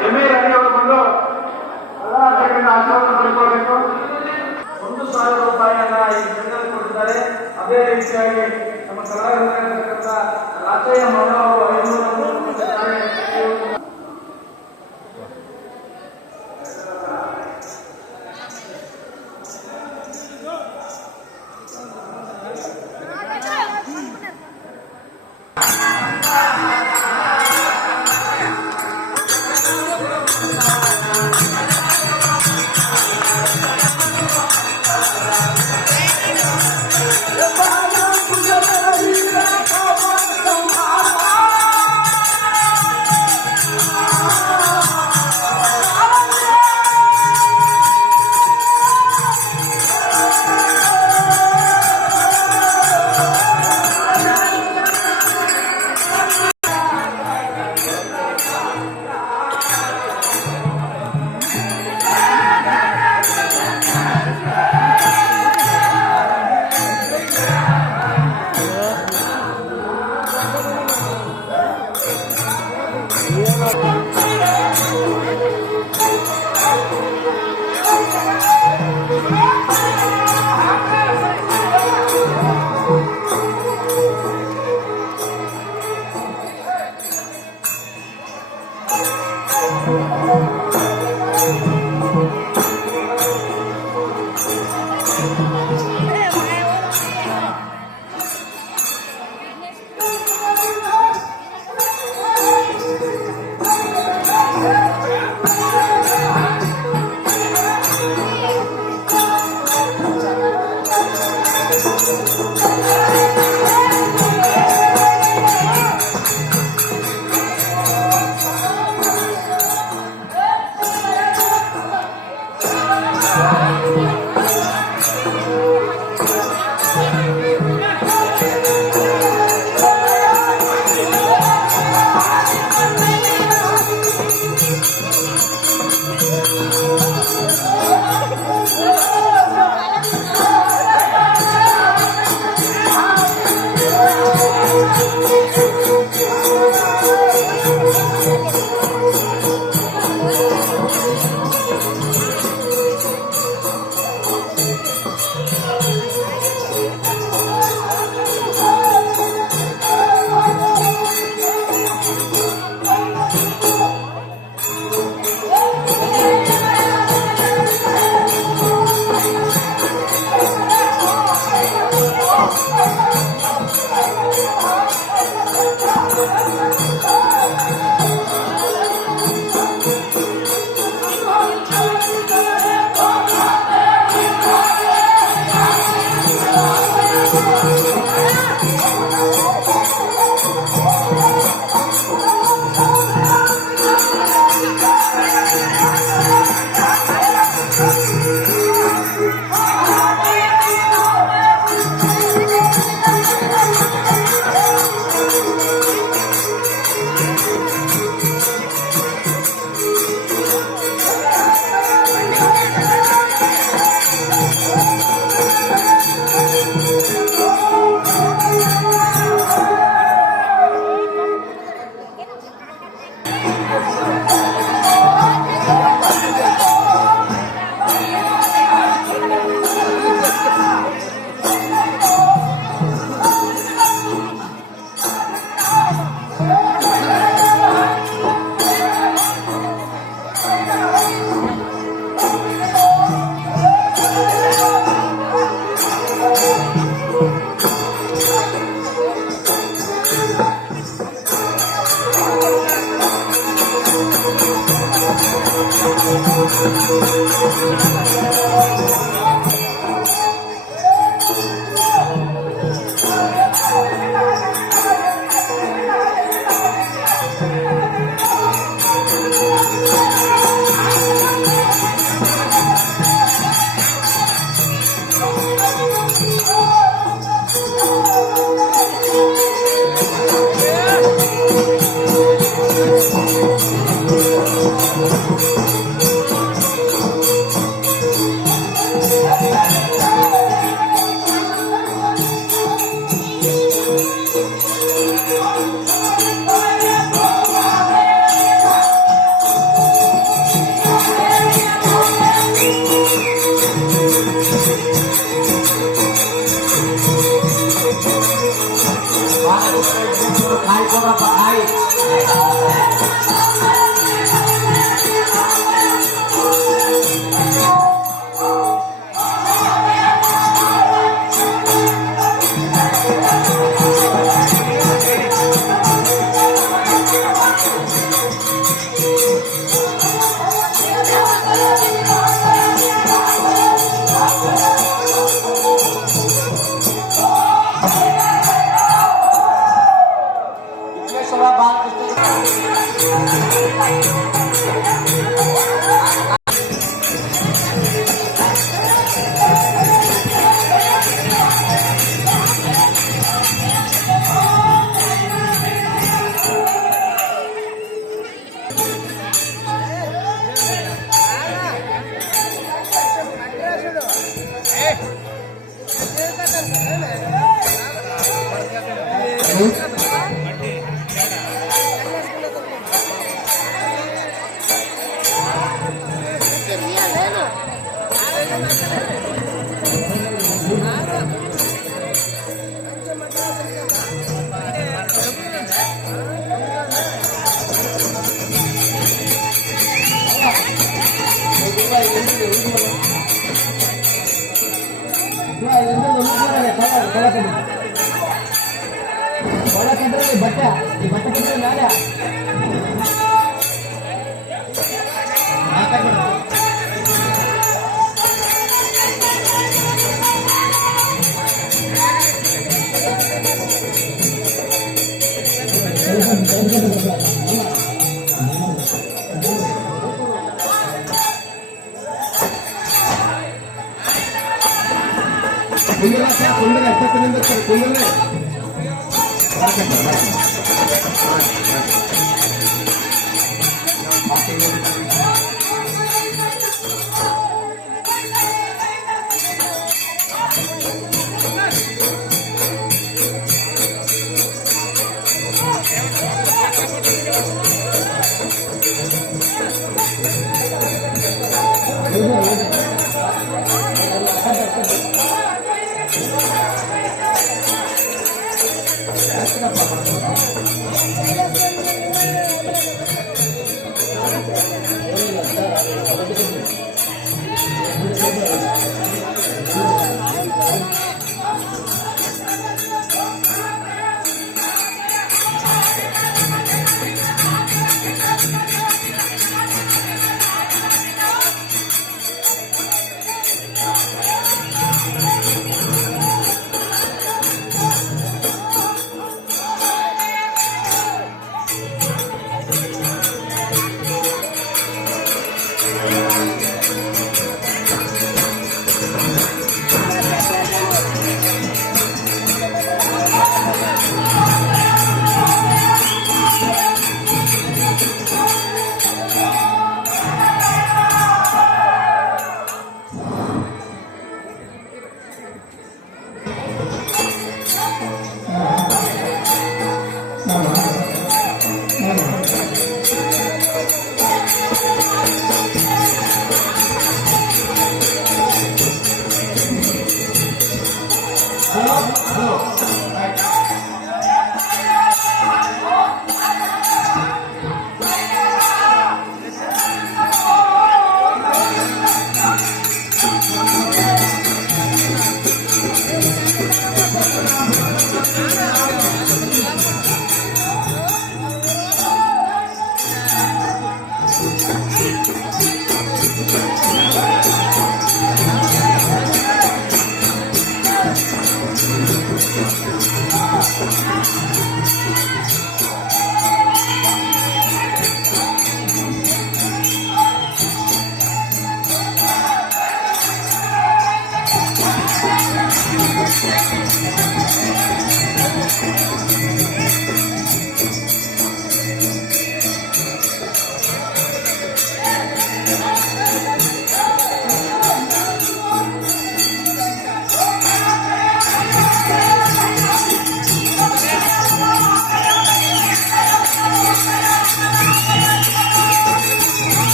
ಜಮೀರಲ್ಲಿ ಅವರು ಬಂದು ಆಶೀರ್ವಾದ ಪಡ್ಕೊಳ್ಬೇಕು. 1,000 ರೂಪಾಯಿಯನ್ನ ಈ ಸಂಘದಲ್ಲಿ ಕೊಟ್ಟಿದ್ದಾರೆ. ಅದೇ ರೀತಿಯಾಗಿ ನಮ್ಮ ಕಲಾವಿದರಾಗಿರ್ತಕ್ಕಂಥ ರಾಚಯ್ಯ ಮೌನ ಅವರು 500 ಕೊಟ್ಟಿದ್ದಾರೆ.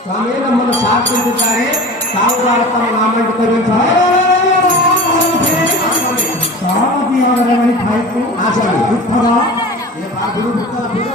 ಸ್ವಾಮಿ ನಮ್ಮನ್ನು ಸಾಕಿದ್ದಾರೆ ಸಾವುಕಾರ ತಮ್ಮ ನಾಮಂಡಿತರು ಸಾಮತಿಯವರ ಆಯ್ತು ಆಚಾರ್ಯ ದುಃಖದ ಗುರು ದುಃಖದ ಬಿಡು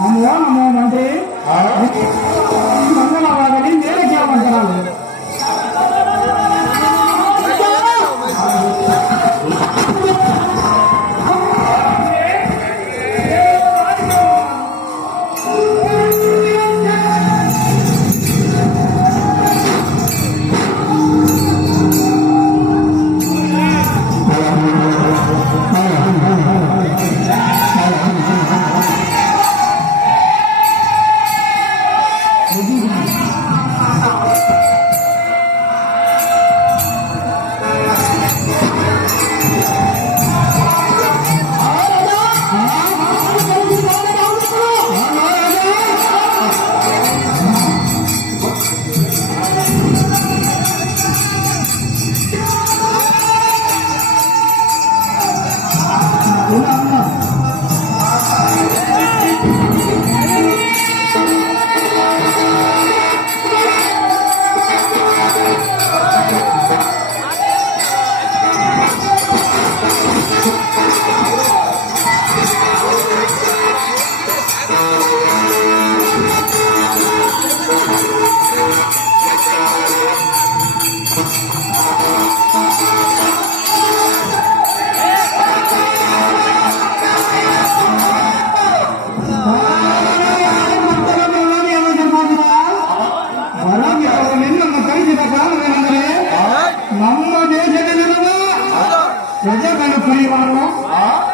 నమో నమో మంత్రి మంగళవారని నేనే చేయమంటున్నాను.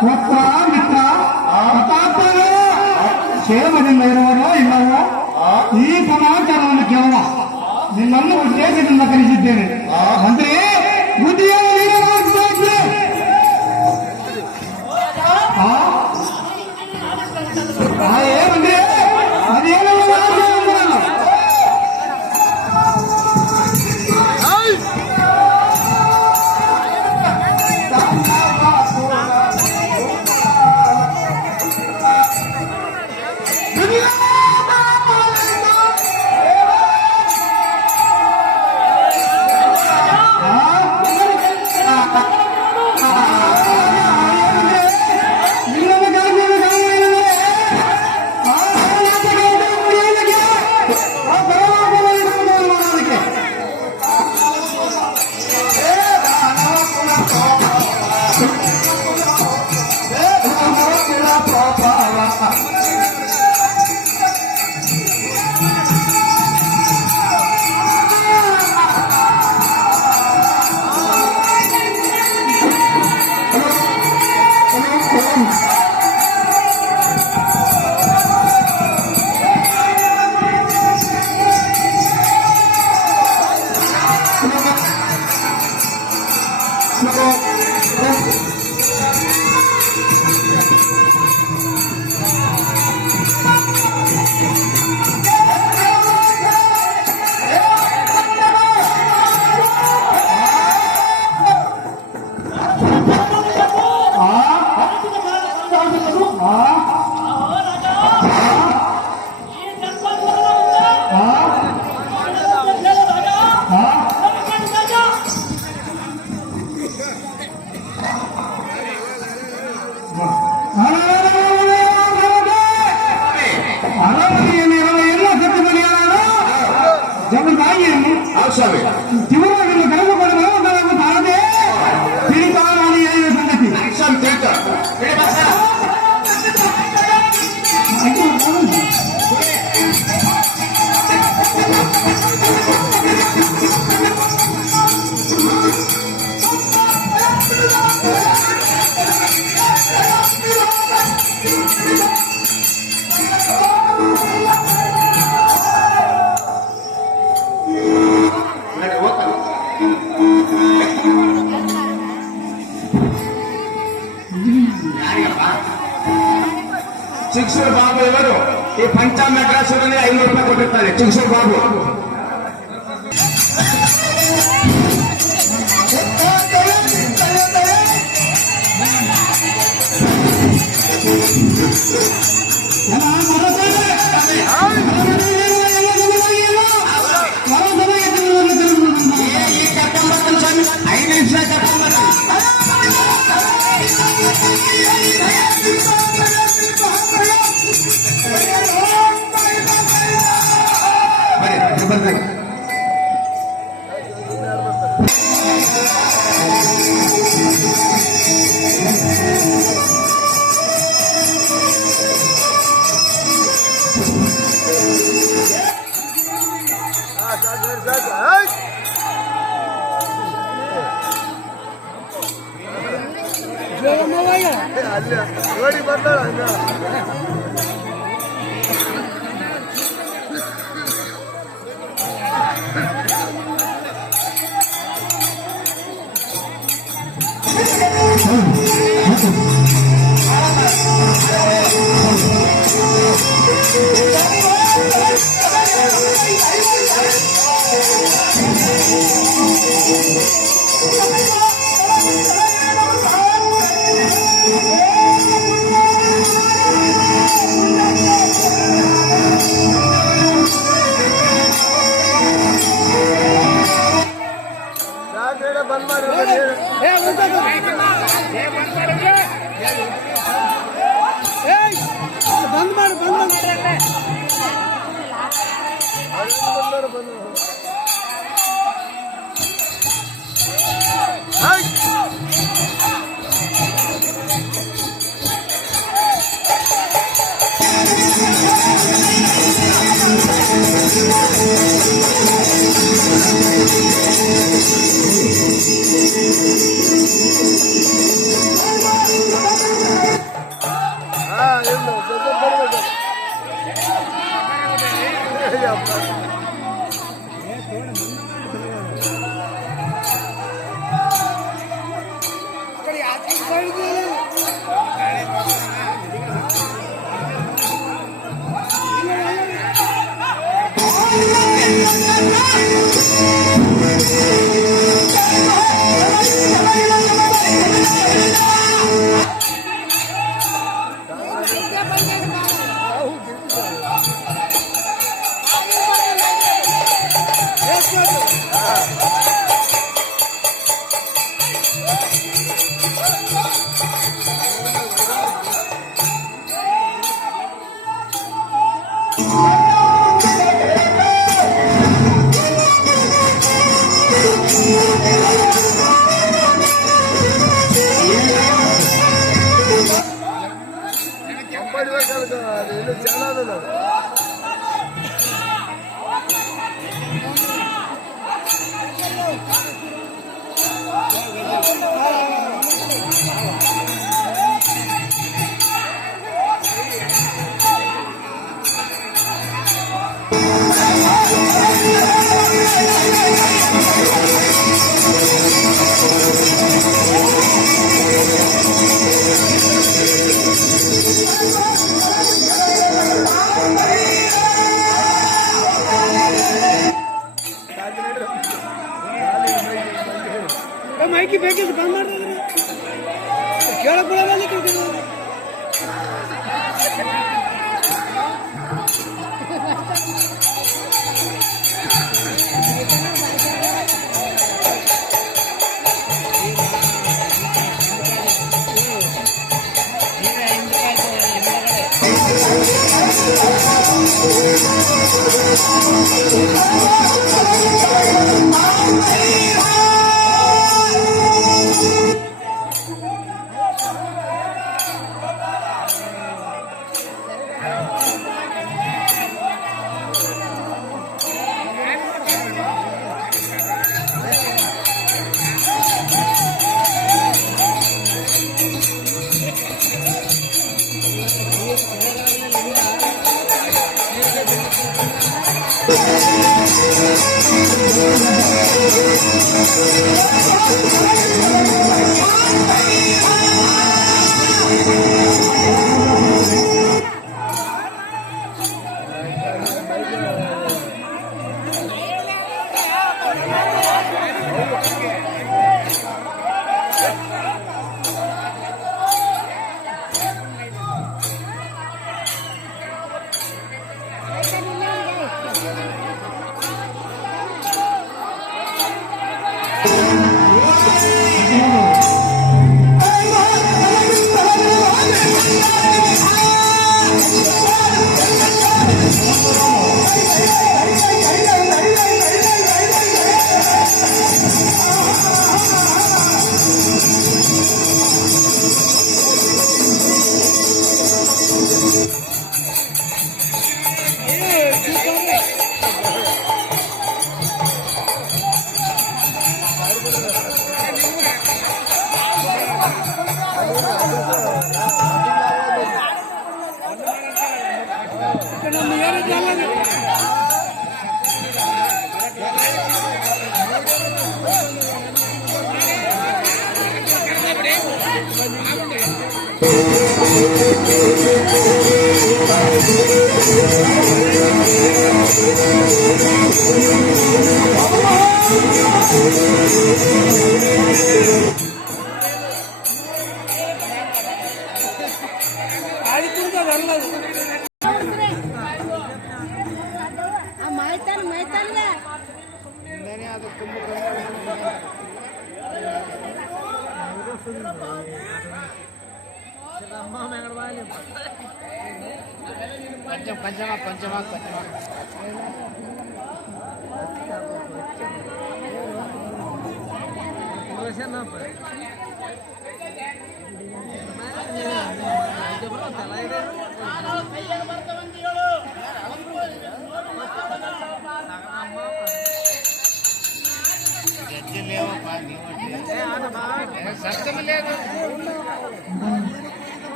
ಪುತ್ರ ಮಿತ್ರ ಪ್ರತಾಪರು ಕ್ಷೇಮದಿಂದ ಇರುವರೋ ಇಲ್ಲವೋ ಈ ಸಮಾಚಾರವನ್ನು ಕೇಳುವ ನಿನ್ನನ್ನು ಉದ್ದೇಶದಿಂದ ಕರೆಸಿದ್ದೇನೆ. ಮಂತ್ರಿ ಬುದ್ಧಿಯ ಏನಂದ್ರೆ ಅದೇನೋ ತಿರುವನ್ನು ಕಳೆದುಕೊಂಡು ಬರುವುದನ್ನು ತಾಳದೆ ತಿಳಿತಾರಾಣಿ ಹೇಳಿದ ಸಂಗತಿ ಚಿಕ್ಸೂರು ಬಾಬು ಇವರು ಈ ಪಂಚಾಂಗ ಮೆಡ್ರಾಸೂರಲ್ಲಿ 500 ರೂಪಾಯಿ ಕೊಟ್ಟಿರ್ತಾರೆ. ಚಿಕ್ಸೂರು ಬಾಬು ಈ ಕರ್ಕೊಂಬರ್ತಾನೆ ಸ್ವಾಮಿ. 5 ನಿಮಿಷ ಕರ್ಕೊಂಬರ್ತಾನೆ. ಬರ್ರಿ ನೋಡಿ ಬರ್ತಾಳ ಬಂದ್ ಮಾಡಿ ಬಂದ್ ಮಾಡಿ ಮೈಕಿ ಬೇಕಿದ್ದು ಬಂದ್ ಮಾಡಿದ್ರೆ ಕೇಳಕ್ ಬಿಡಲ್ಲ ಕೇಳ್ತೀನಿ.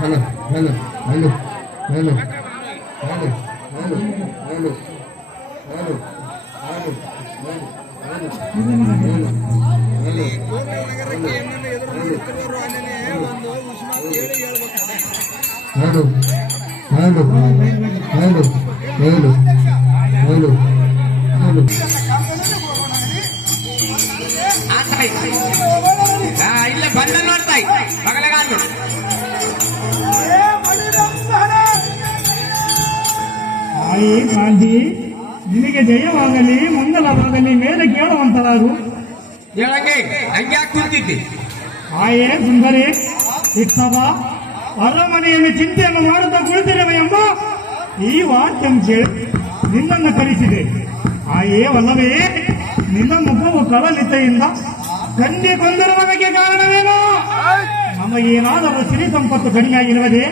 Hello hello hello hello hello hello hello hello ಇಲ್ಲ ಬಂದ ನೋಡ್ತಾಯಿ ಮಗಲಗಾದ್ರು ತಾಯಿ ಗಾಂಧಿ ನಿನಗೆ ಜಯವಾಗಲಿ ಮಂಗಲವಾಗಲಿ ಮೇಲೆ ಕೇಳುವಂತರಾರು ಹೇಳಂಗೆ ಹಂಗೆ ಯಾಕೆ ಕೂತಿದ್ದಿ ಆಯೇ ಸುಂದರಿ ಇತ್ತವ ಅರಮನೆಯಲ್ಲಿ ಚಿಂತೆಯನ್ನು ಮಾಡುತ್ತಾ ಕುಳಿತಿರುವೆ ಎಂಬ ಈ ವಾಕ್ಯಂ ಕೇಳಿ ನಿನ್ನನ್ನು ಕರೆಸಿದೆ. ಆಯೇ ವಲ್ಲವೇ ನಿನ್ನ ಮುಖವು ಕಳಲಿತೆಯಿಂದ ಗಂಗೆ ಕೊಂದಿರುವುದಕ್ಕೆ ಕಾರಣವೇನು? ನಮಗೇನಾದರೂ ಸಿರಿ ಸಂಪತ್ತು ಕಡಿಮೆಯಾಗಿರುವುದೇ?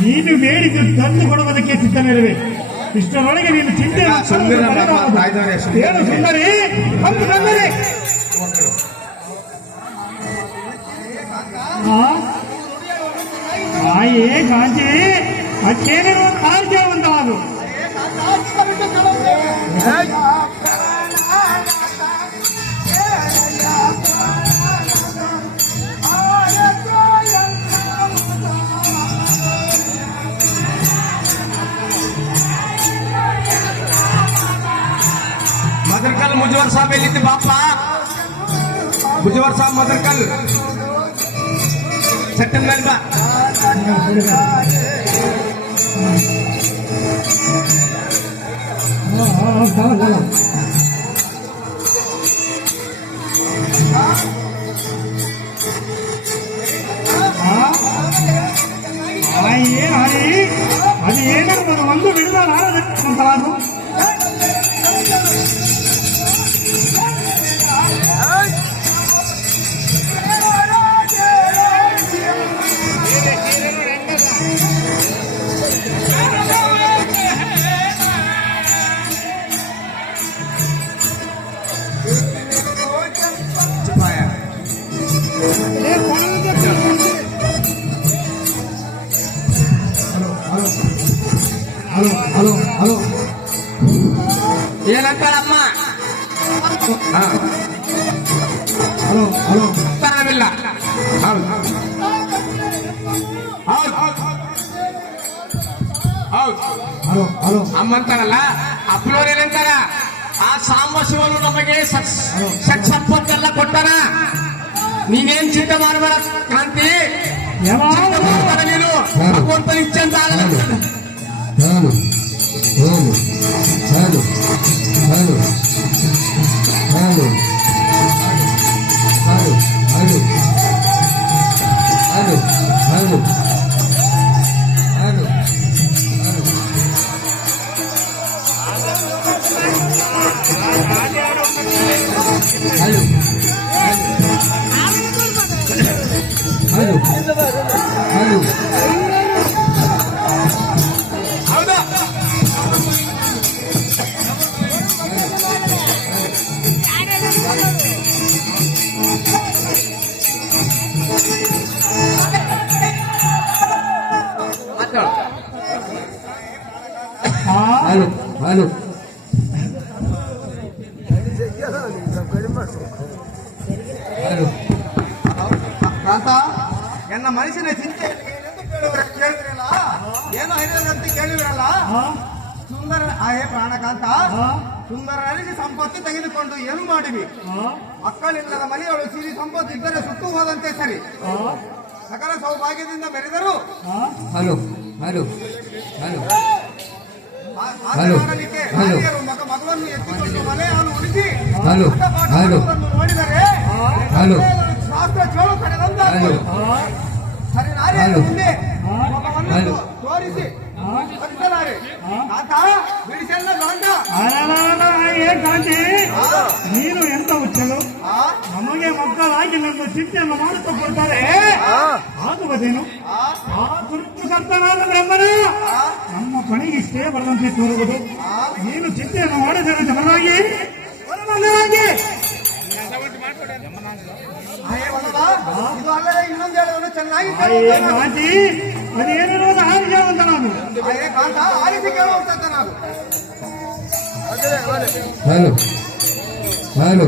ನೀನು ಬೇಡಿದ್ದು ತಂದು ಕೊಡುವುದಕ್ಕೆ ಸಿದ್ಧವಿರುವೆ. ಇಷ್ಟರೊಳಗೆ ನೀನು ಚಿಂತೆ ಸುಂದರ ತಾಯ್ದವರೇ ಏನು ಸುಂದರಿ ಹೌದು ಸುಂದರಿ ಆಯೇ ಕಾಂಚಿ ಅಕ್ಕೇನಿರುವ ಕಾರ್ಯವಂತವಾದು मदरकल मुजवर साहब एलिते बापा मुजवर साहब मदरकल सेकंड लाइन बा అది ఏదైనా మందు విడుదల అంటారు హలో హలో ಏನಂತಾಳಮ್ಮ హలో హలో ತರವಿಲ್ಲ ಹೌದು ಹೌದು ಹೌದು హలో హలో ಅಮ್ಮಂತಾರಲ್ಲ ಅಪ್ಪನವ್ರು ಏನಂತಾರ ಆ ಸಾಂಬಶಿವನು ನಮಗೆ ಸತ್ ಸಂಪತ್ತೆಲ್ಲ ಕೊಟ್ಟಾರ ನೀನೇನ್ ಚಿಂತೆ ಮಾಡಬೇಡ ಕ್ರಾಂತಿ ನೀನು ಭಗವಂತ ಇಚ್ಛೆ ಅಂತ hello hello hello hello hello hello hello hello hello hello hello hello hello ಹೌದಾ హలో హలో హలో ಕಾಂತ ಎನ್ನ ಮನುಷ್ಯನ ಚಿಂತೆ ಕೇಳಿದ್ರಲ್ಲ ಏನೋ ಹೇಳಿದಂತ ಕೇಳಿದ್ರಲ್ಲ ಸುಂದರ ಆಯೇ ಪ್ರಾಣಕಾಂತ ಸುಂದರ ಅರಿಸಿ ಸಂಪತ್ತು ತೆಗೆದುಕೊಂಡು ಏನು ಮಾಡಿವಿ ಮಕ್ಕಳಿಲ್ಲದ ಮನೆಯೊಳು ಸಿರಿ ಸಂಪತ್ತು ಇದ್ದರೆ ಸುಟ್ಟು ಹೋದಂತೆ ಸರಿ ಸಕಲ ಸೌಭಾಗ್ಯದಿಂದ ಮೆರೆದರು ಹಲೋ ಹಲೋ ಹಲೋ ಮಾಡಲಿಕ್ಕೆ ಮಗವನ್ನು ಎತ್ತಿಕೊಂಡು ಮನೆ ಹಾಲು ಉಳಿಸಿ ಹಲೋ ಹಲೋ ನೋಡಿದರೆ ಹಲೋ ಶಾಸ್ತ್ರ ಚೋಳು ಕಡೆದಂತ ಸರಿ ನಾರೇ ಮುಂದೆ ಮಗವನ್ನು ತೋರಿಸಿ ನೀನು ಎಂತ ಹುಚ್ಚಲು ನಮಗೆ ಮಕ್ಕಳಾಗಿಲ್ಲ ಚಿಂತೆಯನ್ನು ಮಾಡಿಸಿಕೊಳ್ತಾರೆ ಆಗುವುದೇನು ಆ ದುರ್ಪಕರ್ತನಾದ ಬ್ರಹ್ಮನ ನಮ್ಮ ಪಣಿಗಿಷ್ಟೇ ಬರದಂತೆ ತೋರುವುದು ನೀನು ಚಿಂತೆಯನ್ನು ಮಾಡಿದರೆ ಜಮನಾಗಿ ಇದು ಅಲ್ಲದೆ ಇನ್ನೊಂದು ಹೇಳೋದು ಚೆನ್ನಾಗಿ ಅದೇನಿರೋದು ಆರಿಸುವಂತ ನಾನು ಆರಿಸಿ ಕೇಳುವಂತ ನಾನು hello hello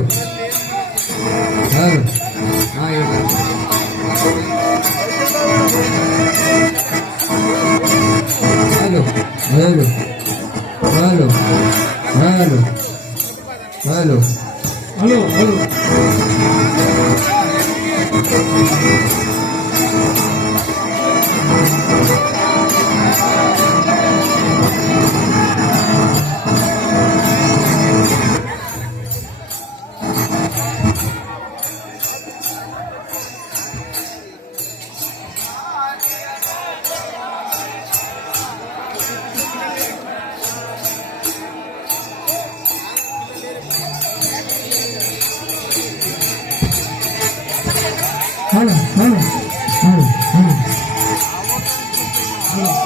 hello hello hello hello hello hello hello hello Halo, halo, halo, halo,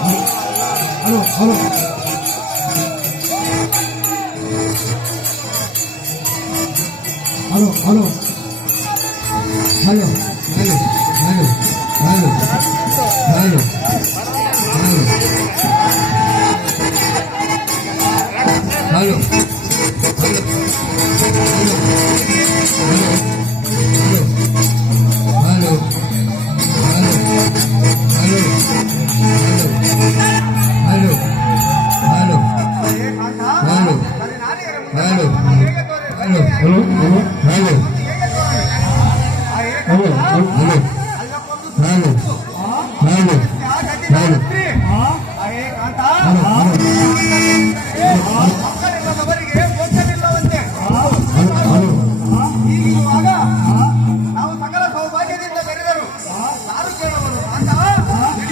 halo, halo, halo. Hello hello hello hello hello hello hello hello ನಾವು ಸಕಲ ಸೌಭಾಗ್ಯದಿಂದ ಬೆರೆದರು ಯಾರು ಕೇಳುವರು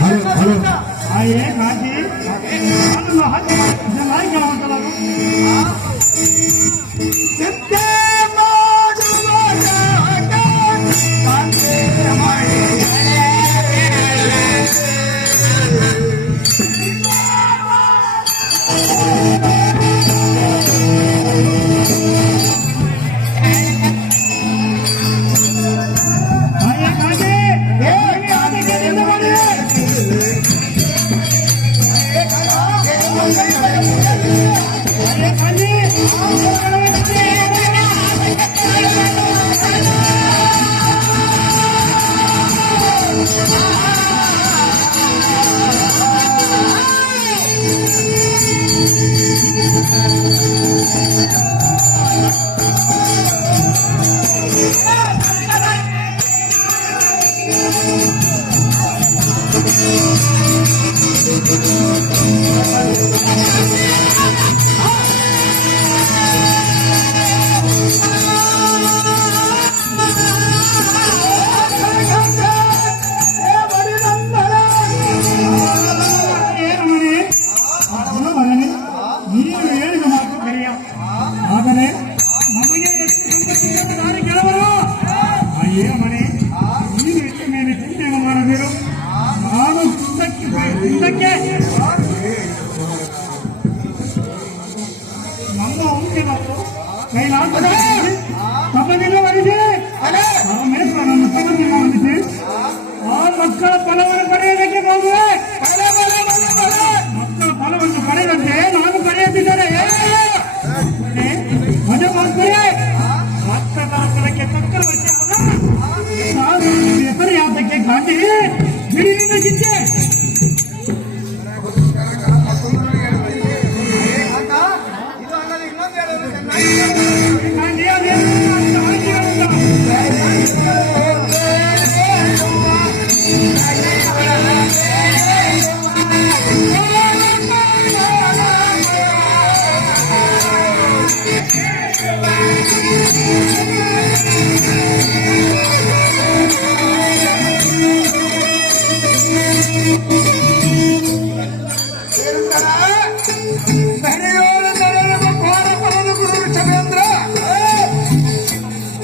ಆದರೆ ನಮಗೆ ಕೆಲವರು ಅಯ್ಯೇ ಮನೆ ನೀನು ಹೆಚ್ಚು ಮೇಲೆ ಚಿಂತೆಯನ್ನು ಮಾಡದಿರು. ನಾನು ಹಿಂದಕ್ಕೆ ನಮ್ಮ ಉಂಟೆ ಮತ್ತು ಕೈಲಾದ ತಪ್ಪದಿಲ್ಲ ವರಿಸಿ ಪರಮೇಶ್ವರನನ್ನು ತಪ್ಪದಿಲ್ಲ ವರಿಸಿ ಆ ಮಕ್ಕಳ ಫಲವನ್ನು ಪಡೆಯೋದಕ್ಕೆ ಹೋಗುವೆ. ಮಕ್ಕಳ ಫಲವನ್ನು ಪಡೆದಂತೆ ನಾನು ಪಡೆಯುತ್ತಿದ್ದರೆ ರಕ್ತದಾಸಕ್ಕೆ ಚಕ್ರವರ್ತಿ ಹೆಸರು ಯಾತಕ್ಕೆ ಕಾಟಿ ಬಿಡಿನಿಂದ ಕಿಚ್ಚೆ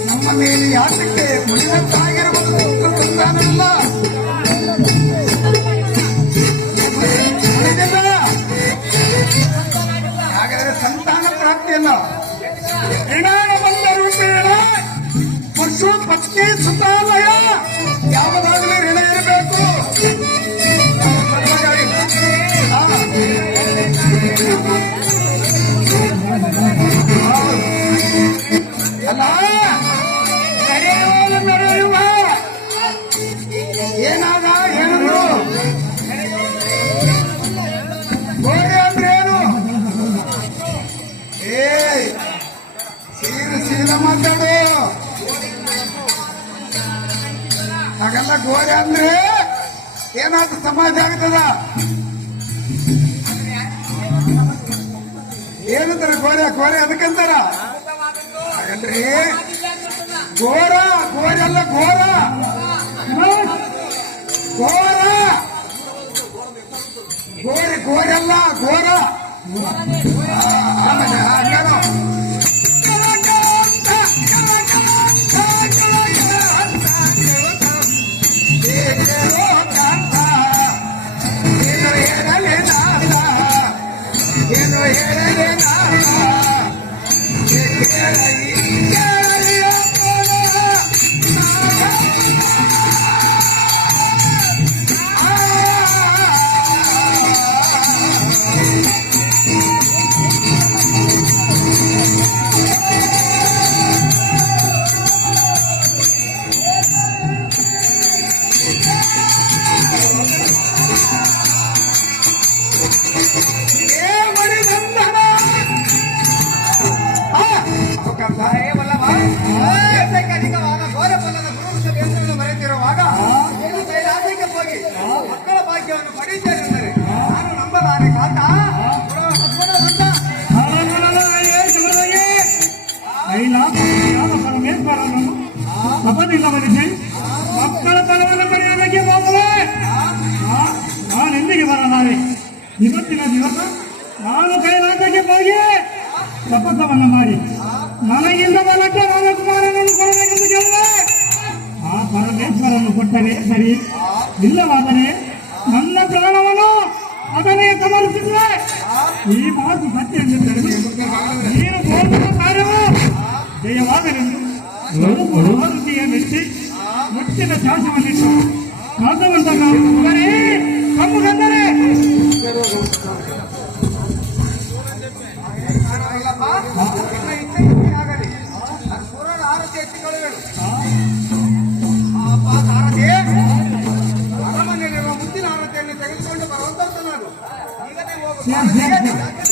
ನಮ್ಮ ಮೇಲೆ ಯಾತಕ್ಕೆ ಮುಳಿದಂತಾಗಿರುವುದು ಹಾಗಾದರೆ ಸಂತಾನ ಪ್ರಾಪ್ತಿಯಲ್ಲ ಬಂದ ರೂಪೇಣ ಪಶು ಪತ್ನಿ ಸುತಾಲಯ ಯಾವುದಾಗಲೂ ಋಣ ಇರಬೇಕು. ಅಲ್ಲ ನಡೆಯುವ ಏನಾದ ಹೇಳಿದ್ರು ಗೋಡೆ ಅಂದ್ರೆ ಏನು? ಸೀದ ಮಾತಾಡು. ಹಾಗೆಲ್ಲ ಗೋಡೆ ಅಂದ್ರೆ ಏನಾದ್ರು ಸಮಾಜ ಆಗ್ತದ? ಏನಂತಾರೆ ಗೋರೆ ಗೋರೆ ಅದಕ್ಕಂತಾರ? ಹಾಗಲ್ರಿ ಘೋರ ಗೋರೆಲ್ಲ ಘೋರ ಘೋರ ಗೋರೆ ಗೋರೆಲ್ಲ ಘೋರ. ಆಮೇಲೆ ಹಾಗೇನೋ ಏನು ಹೇಳಲೇ ಇವತ್ತಿನ ದಿವಸ ನಾನು ಕೈಲಾಸಕ್ಕೆ ಹೋಗಿ ತಪಸ್ಸವನ್ನು ಮಾಡಿ ನನಗಿಂದ ಬಲಕ್ಕೆ ರಾಜಕುಮಾರನನ್ನು ಕೊಡಬೇಕೆಂದು ಕೇಳಿದೆ. ಆ ಪರಮೇಶ್ವರನ್ನು ಕೊಟ್ಟರೆ ಸರಿ, ಇಲ್ಲವಾದರೆ ನನ್ನ ಪ್ರಾಣವನ್ನು ಅದನ್ನೇ ಸಮರ್ಪಿಸಿದೆ. ಈ ಮಾತು ಸತ್ಯ ಎಂದು ತಿಳಿದು ನೀನು ಹೋಗುವ ಕಾರ್ಯವು ಜಯವಾಗಲೆಂದು ವೃತ್ತಿಯ ಮೆಚ್ಚಿ ಮುಚ್ಚಿದ ಶಾಸವನ್ನಿಟ್ಟು ಭಗವಂತ ಕಮ್ಮುಗಂದರೆ ಅರಮನೆಯಲ್ಲಿರುವ ಮುದ್ದಿನ ಆರತಿಯನ್ನು ತೆಗೆದುಕೊಂಡು ಬರುವಂತ ನಾನು ಈಗಲೇ ಹೋಗುವ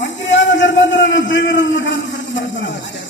ಮಂತ್ರಿಯಾದ ಗರ್ಭಂಧರನ್ನು ದೈವರನ್ನು ಕರೆದು ಬರ್ತಾರೆ.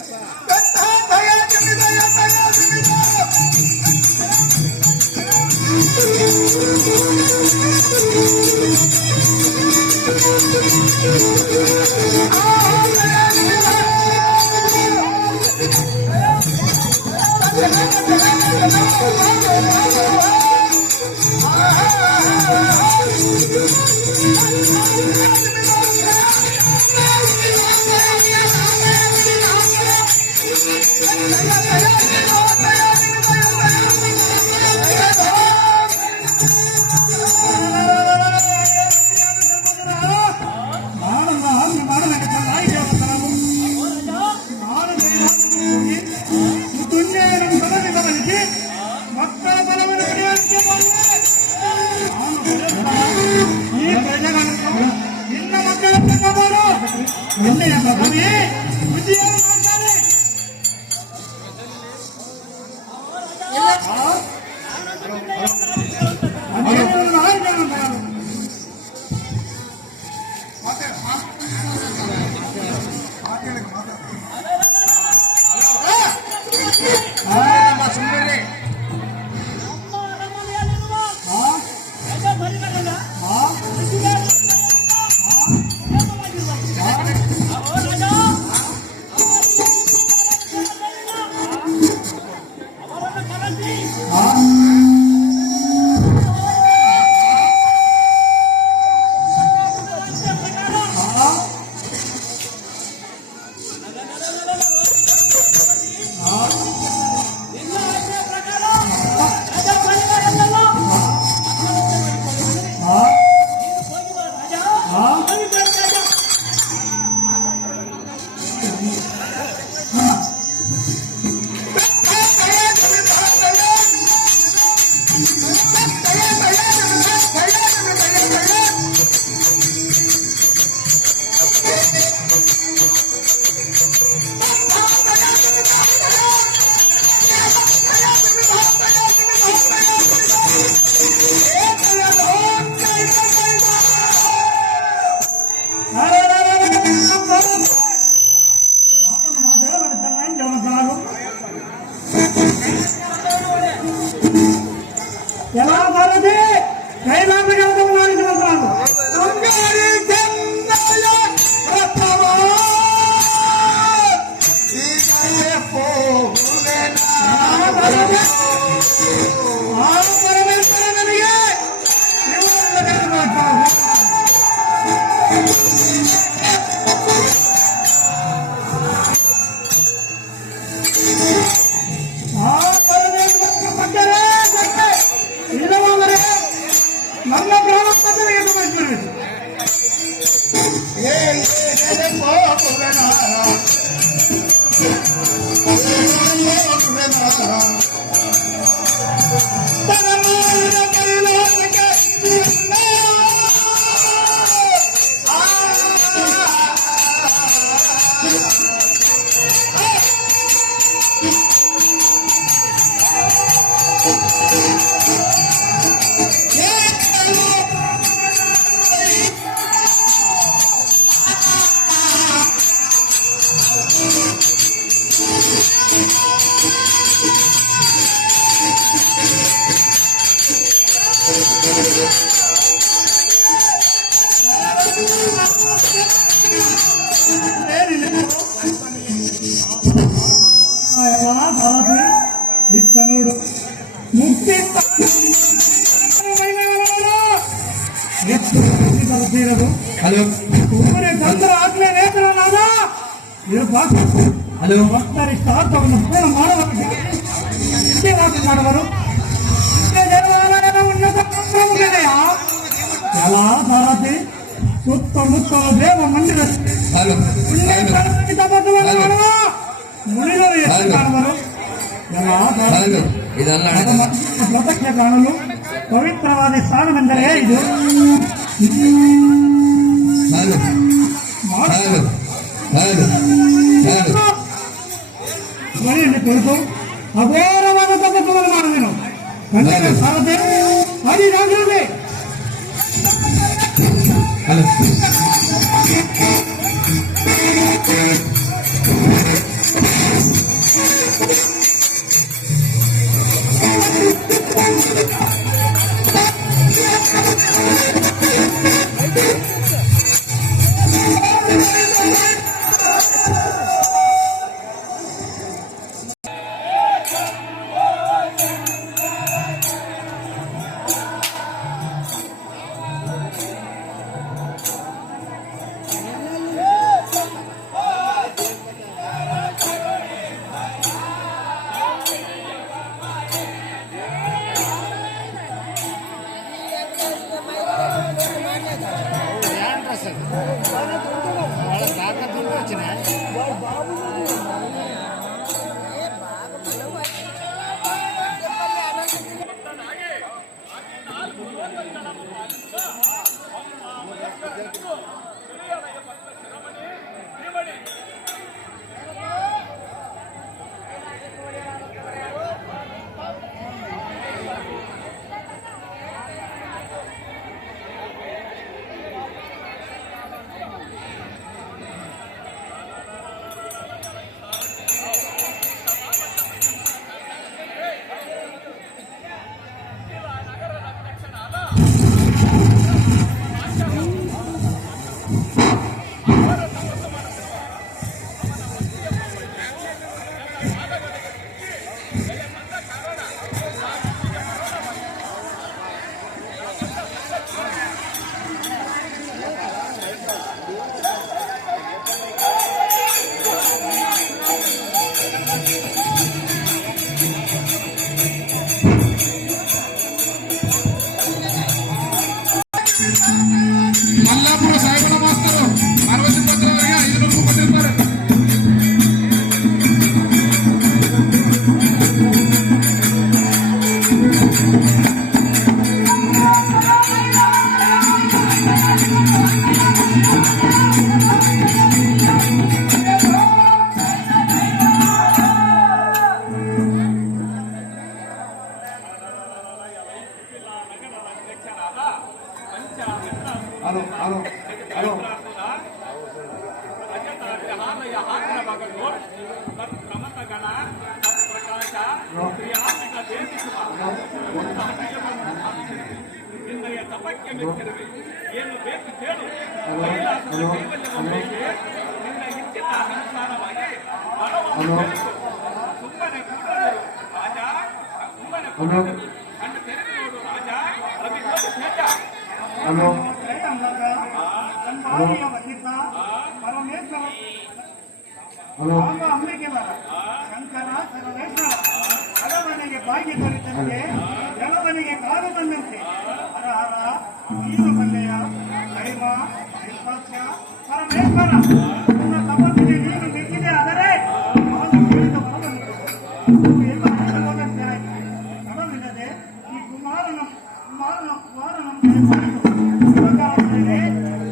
ಮಕ್ಕಳ ಬಲವನ್ನು ಈ ಪ್ರಜೆಗಳನ್ನು ಇನ್ನ ಮಕ್ಕಳ ತಗೋರು ಒಳ್ಳೆಯ ಪ್ರಭುವೇ ವಿಜಯ ಮಾಡ್ತಾರೆ. ಸಾರಥಿ ಕೈಲಾಸ ಕೆಲಸ ಮಾಡಿಸುವಂತಾನು ಶೃಂಗಾರಿ ಚೆನ್ನಯ್ಯ ರಥವ ಆ ಪರಮೇಶ್ವರನಿಗೆ ಶಿವನ ಮಾಡ್ತಾರೆ ಆ ಪರಮೇಶ್ವರನ ಪಟ್ಟರೆ ಇಲ್ಲವಾದರೆ ನನ್ನ ಪ್ರಾಣಕ್ಕೆ ಬಯಸಬೇಕು. ಇತ್ತ ನೋಡು ಮುಕ್ತಿ ಎಷ್ಟು ಬರುತ್ತಿರೋದು ಹಲೋ ಒಬ್ಬರೇ ತಂತ್ರ ಆಗ್ಲೇ ನೇತ್ರನಾದ ಹಲೋ ಭಕ್ತರಿಷ್ಟ ಅರ್ಥವನ್ನು ಪೂರ್ಣ ಮಾಡುವವರಿಗೆ ವಿದ್ಯಾಭ್ಯಾಸ ಮಾಡುವರು ಉನ್ನತ ಮುಗಿದೆಯ ಎಲ್ಲ ಸಾರಥಿ ಸುತ್ತಮುತ್ತಲ ದೇವ ಮಂದಿರ ಹಲೋ ತಪಸ್ಸವನ್ನು ಮಾಡುವ ಮುನಿಗಳು ಎಷ್ಟು ಕಾಣುವರು ಎಲ್ಲ ಹಲೋ ಇದೆಲ್ಲ ಪ್ರತ್ಯಕ್ಷ ಕಾಣಲು ಪವಿತ್ರವಾದ ಸ್ಥಾನವೆಂದರೆ ಇದು ಹಲೋ ಹಲೋ ಹಲೋ ಹಲೋ ಮನೆಯಲ್ಲಿ ಕುಳಿತು ಅಘೋರವಾದ ತಪಸ್ಸನ್ನು ಮಾಡುವೆನು ಕಣ್ಣಿನ ಸಾರಥಿ ಹರಿದಾಗಿರಲಿ ಹಲೋ ಮಲ್ಲಾಪುರ ಸಾಯಿಬ ಮಾಸ್ತರು ಪಾರ್ವತಿ ಪತ್ರ ಅವರಿಗೆ 500 ರೂಪಾಯಿ ಕೊಟ್ಟಿರ್ತಾರೆ. ಹಲೋ ಹಲೋ ಹಲೋ ಪ್ರಕಾಶ ಕ್ಷಣಕ್ಕೆ ಮೆಚ್ಚಿರುವೆ. ಏನು ಬೇಕು ಕೇಳು. ಕೈಲಾಸದ ಕೈವಲ್ಯವೊಂದಿಗೆ ನಿನ್ನ ಇಚ್ಛಿತ ಅನುಸಾರವಾಗಿ ಬಲವನ್ನು ಬೆಳೆಸು. ಸುಮ್ಮನೆ ಕೂಡರು ರಾಜ, ಸುಮ್ಮನೆ ಕೂಡರು ಕಣ್ಣು ತೆರೆದು ನೋಡು ರಾಜ, ಅಭಿವೃದ್ಧಿ ತೇಜ. ಸಂಭಾವಿಯ ಬಂದಿದ್ದ ಪರಮೇಶ್ವರ ಅಂಬಿಕೆವರ ಶಂಕರ ಸರ್ವೇಶ್ವರ ಅರಮನೆಗೆ ಬಾಗಿ ದೊರೆತಂತೆ ಜನಮನೆಗೆ ಕಾಲು ಬಂದಂತೆ ಹರ ಹರ ನೀನು ಬಲ್ಲೆಯ ದೈವ ವಿಶ್ವಾಸ ಪರಮೇಶ್ವರ ನನ್ನ ತಪಸ್ಸಿಗೆ ನೀನು ಮೆಚ್ಚಿದೆ ಆದರೆ ಅವನು ಕೇಳಿದ ವರವನ್ನು ಎಲ್ಲ ಹೋದಂತೆ ಆಯಿತು. ತಡವಿಲ್ಲದೆ ಈ ಕುಮಾರನ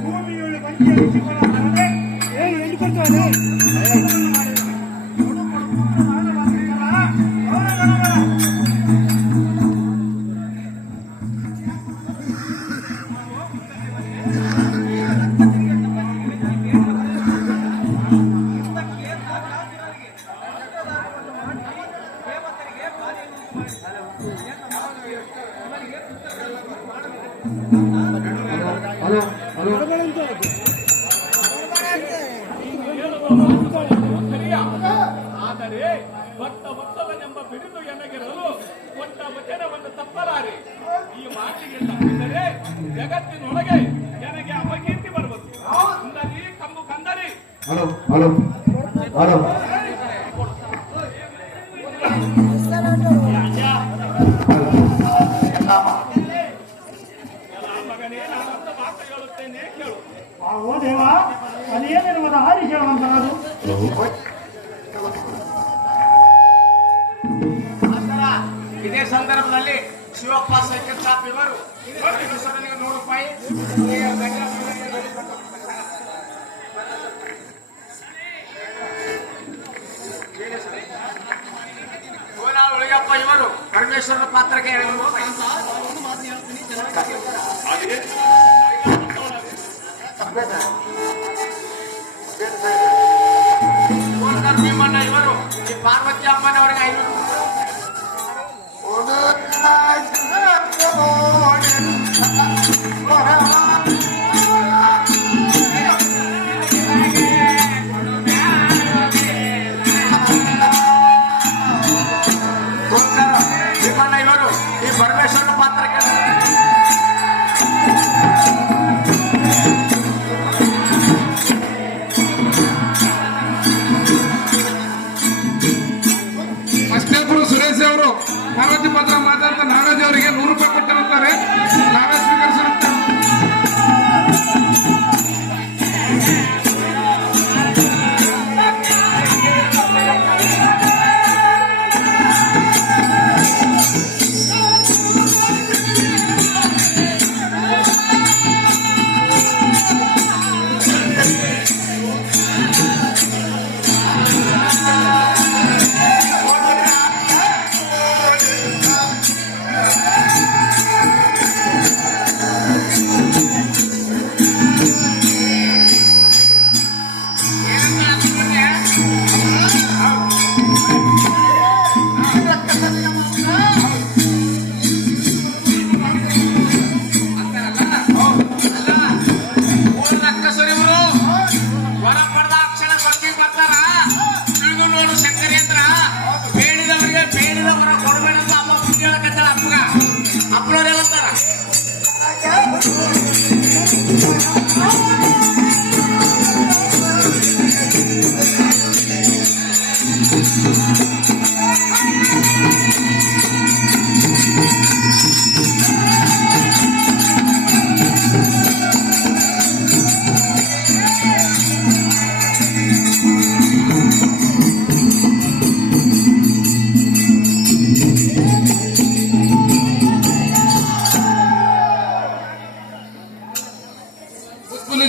ಭೂಮಿಯಲ್ಲಿ ಬಂದಿರಿಸಿಕೊಳ್ಳಲಾಗದೆ ಏನು ಹೇಳಿಕೊಡ್ತಾರೆ ಆದರೆ ಭಕ್ತ ವತ್ಸಲನೆಂಬ ಬಿರುದು ಎನಗಿರಲು ಕೊಟ್ಟ ವಚನವನ್ನು ತಪ್ಪಲಾರೆ. ಈ ಮಾತಿಗೆ ತಪ್ಪಿದರೆ ಜಗತ್ತಿನೊಳಗೆ ನನಗೆ ಅಪಕೀರ್ತಿ ಬರುವುದು. ಕಂದರಿ ಕಂಬು ಕಂದರಿ. ಹಲೋ ಹಲೋ ಹಲೋ ಮಗನೇ, ನಾನೊಂದು ಮಾತು ಹೇಳುತ್ತೇನೆ ಕೇಳು. ಓ ದೇವ ಅದೇನಿರುವುದ ಹಾರಿ ಹೇಳುವಂತರದು ಇದೇ ಸಂದರ್ಭದಲ್ಲಿ ಶಿವಪ್ಪ ಸೈಕಲ್ ಶಾಪ್ ಇವರು ಉಳಿಯಪ್ಪ ಇವರು ಪರಮೇಶ್ವರನ ಪಾತ್ರಕ್ಕೆ ಭೀಮಣ್ಣ ಇವರು ಈ ಪಾರ್ವತಿ ಅಮ್ಮನವರಿಗೆ 500 ಭೀಮಣ್ಣ ಇವರು ಈ ಪರಮೇಶ್ವರನ ಪಾತ್ರಕ್ಕೆ ಸುರೇಶ್ ಅವರು ಪಾರ್ವತಿ ಪತ್ರ ಮಾತಾಡ್ತಾ ನಾಗರಾಜ್ ಅವರಿಗೆ 100 ರೂಪಾಯಿ ಕೊಟ್ಟಿರುತ್ತಾರೆ. ನಾವೇ ಸ್ವೀಕರಿಸಿರುತ್ತೇವೆ.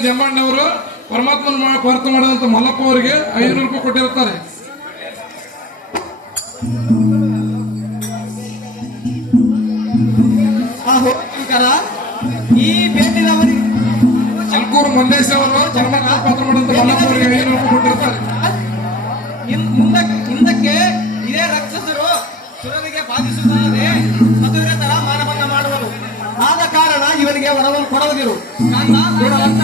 ಜಮ್ಮಣ್ಣವರು ಪರಮಾತ್ಮನ ಹೊರತು ಮಾಡಿದಂತ ಮಲ್ಲಪ್ಪ ಅವರಿಗೆ 500 ರೂಪಾಯಿ ಕೊಟ್ಟಿರುತ್ತಾರೆ. ಈ ಭೇಟಿನವರಿಗೆ ಅಂಕೂರು ಮಂದೇಶ್ ಅವರು ಪರಮಾತ್ಮ ಪಾತ್ರ ಮಾಡಿದಂತ ಮಲ್ಲಪ್ಪ ಅವರಿಗೆ 500 ರೂಪಾಯಿ ಕೊಟ್ಟಿರುತ್ತಾರೆ. ಹಿಂದಕ್ಕೆ ಇದೇ ರಾಕ್ಷಸರು ಸುರನಿಗೆ ಬಾಧಿಸುವುದಲ್ಲದೆ ಮಧುವಿನ ತರ ಮಾನವನ್ನ ಮಾಡುವರು. ಆದ ಕಾರಣ ಇವನಿಗೆ ವರವನ್ನು ಕೊಡುವುದಿರು ಕಾಂತ ಕೊಡುವಂತ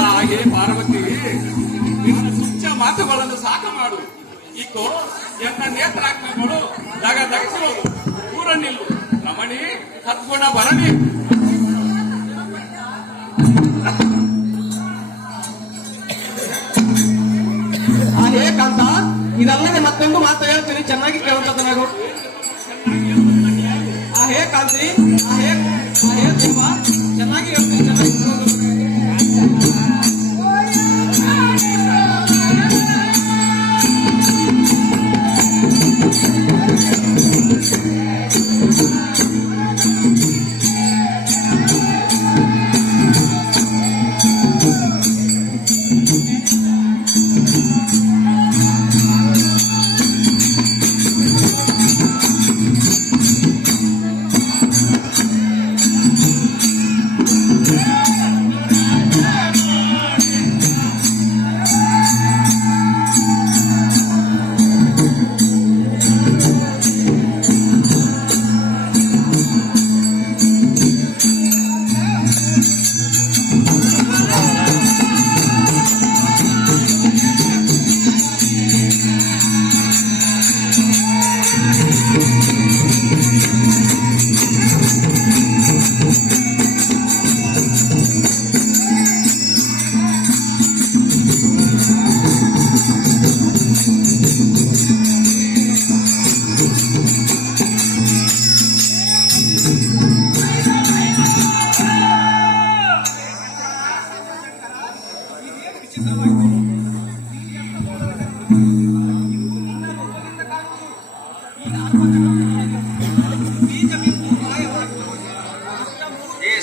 ಹಾಗೆ ಪಾರ್ವತಿ ನಿನ್ನ ತುಚ್ಛ ಮಾತುಗಳನ್ನು ಸಾಕ ಮಾಡು. ಈಕೋ ಎನ್ನ ನೇತ್ರಾಜ್ಞೆಗಳು ದಗ ದಗಿಸುವುದು ದೂರ ನಿಲ್ಲು. ರಮಣಿ ಸದ್ಗುಣ ಬರಲಿ. ಹೇ ಕಾಂತ, ಇದಲ್ಲದೆ ಮತ್ತೊಂದು ಮಾತು ಹೇಳ್ತೀನಿ, ಚೆನ್ನಾಗಿ ಕೇಳುವಂತನಾಗು. ಹೇ ಕಾಂತಿ, ಹೇ ದೇವ, ಚೆನ್ನಾಗಿ ಹೇಳ್ತೀನಿ, ಚೆನ್ನಾಗಿ ಕೇಳೋದು.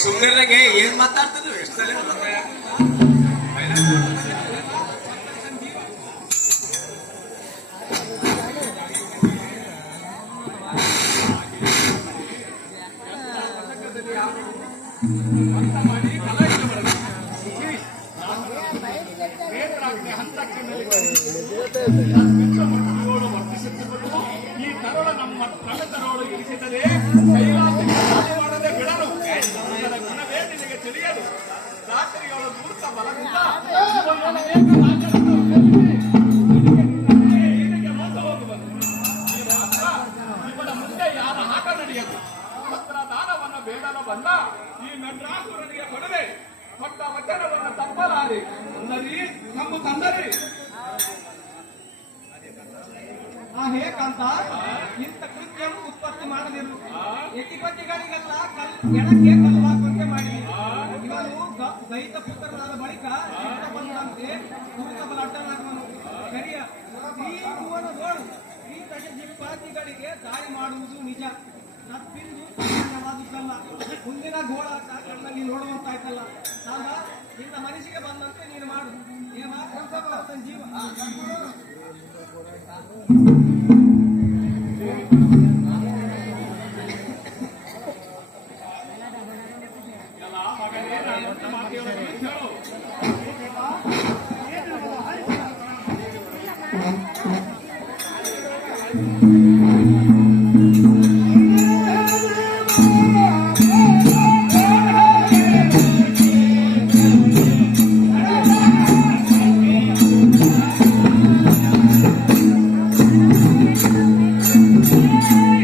ಸುಮ್ಮನೆ ಏನ್ ಮಾತಾಡ್ತಿದ್ರು ಎಷ್ಟಲ್ಲಿ ಈ ತರುಣ ನಮ್ಮ ತರುಣ ಇರಿಸಿದರೆ ಮಾಡದೆ ಬಿಡಲು ಗುಣವೇ ನಿನಗೆ ತಿಳಿಯದು. ರಾತ್ರಿಗಳ ದೂರ್ತ ಬಲದಿಂದ ಮೋಸ ಹೋಗುವುದು. ಇವನ ಮುಂದೆ ಯಾರ ಆಟ ನಡೆಯದು. ಪತ್ರ ದಾನವನ್ನು ಬೇಡಲು ಬಂದ ಈ ಮೆಡ್ರಾಸುರನಿಗೆ ಕೊಡದೆ ಕೊಟ್ಟ ವಚನವನ್ನು ತಪ್ಪಲಾರೆ ನಮ್ಮ ತಂದರಿ. ಹೇ ಕಾಂತ, ಇಂಥ ಕೃತ್ಯವನ್ನು ಉತ್ಪತ್ತಿ ಮಾಡದಿರು. ಯತಿಪತಿಗಳಿಗೆಲ್ಲ ಎಡಕ್ಕೆ ಕಲ್ಲು ಹಾಕುವಂತೆ ಮಾಡಿ ಇವನು ದೈತ ಪುತ್ರನಾದ ಬಳಿಕ ಬಂದಂತೆ ಭೂತಬಲ ಅಡ್ಡನಾಗುವನು. ಸರಿಯ ಈ ಭುವನದೋಳು ಈ ಜಿಪ್ಪಾತಿಗಳಿಗೆ ದಾಳಿ ಮಾಡುವುದು ನಿಜ. ತಪ್ಪಿಂದು ಸಾಮಾನ್ಯವಾದುದಲ್ಲ. ಮುಂದಿನ ಗೋಳಾಟ ಕಣ್ಣಲ್ಲಿ ನೋಡುವಂತಾಯ್ತಲ್ಲ. ಸಾಲ ನಿನ್ನ ಮನಸ್ಸಿಗೆ ಬಂದಂತೆ ನೀನು ಮಾಡು. ಜೀವ Thank you.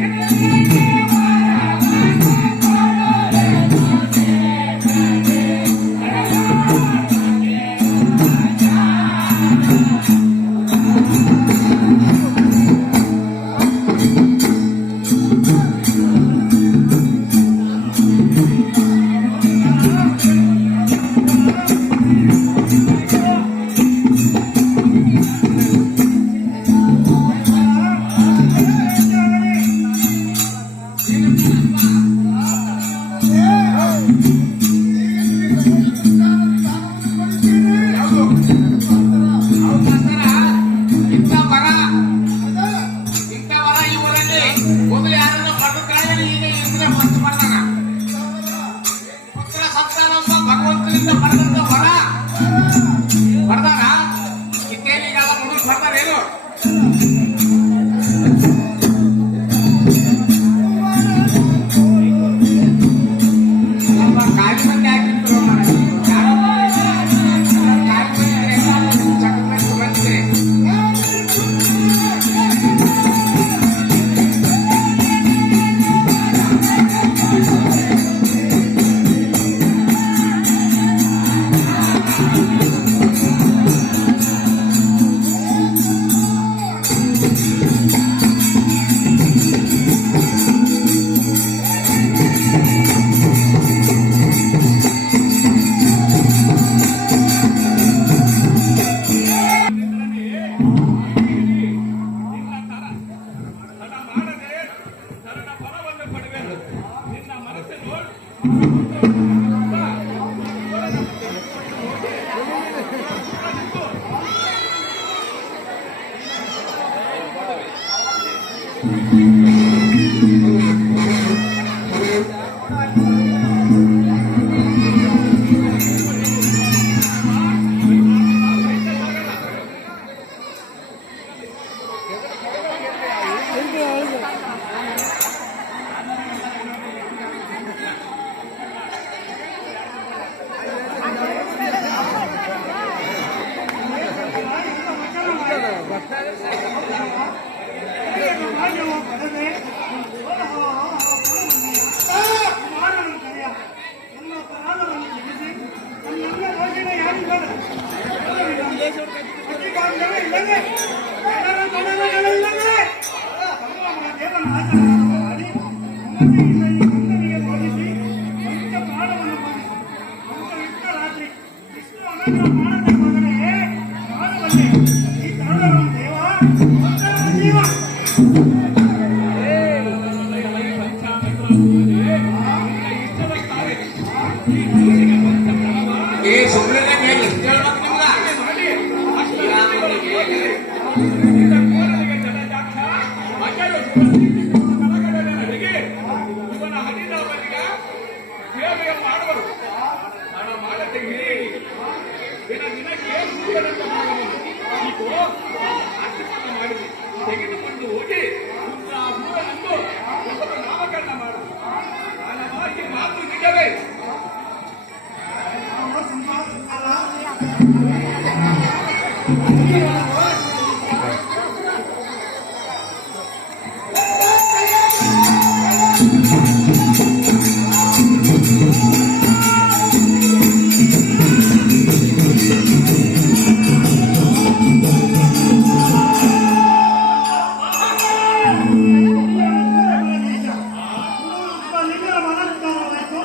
ಲಿಂಗರ ಬಲಾತ್ಕಾರವಾಯಿತು,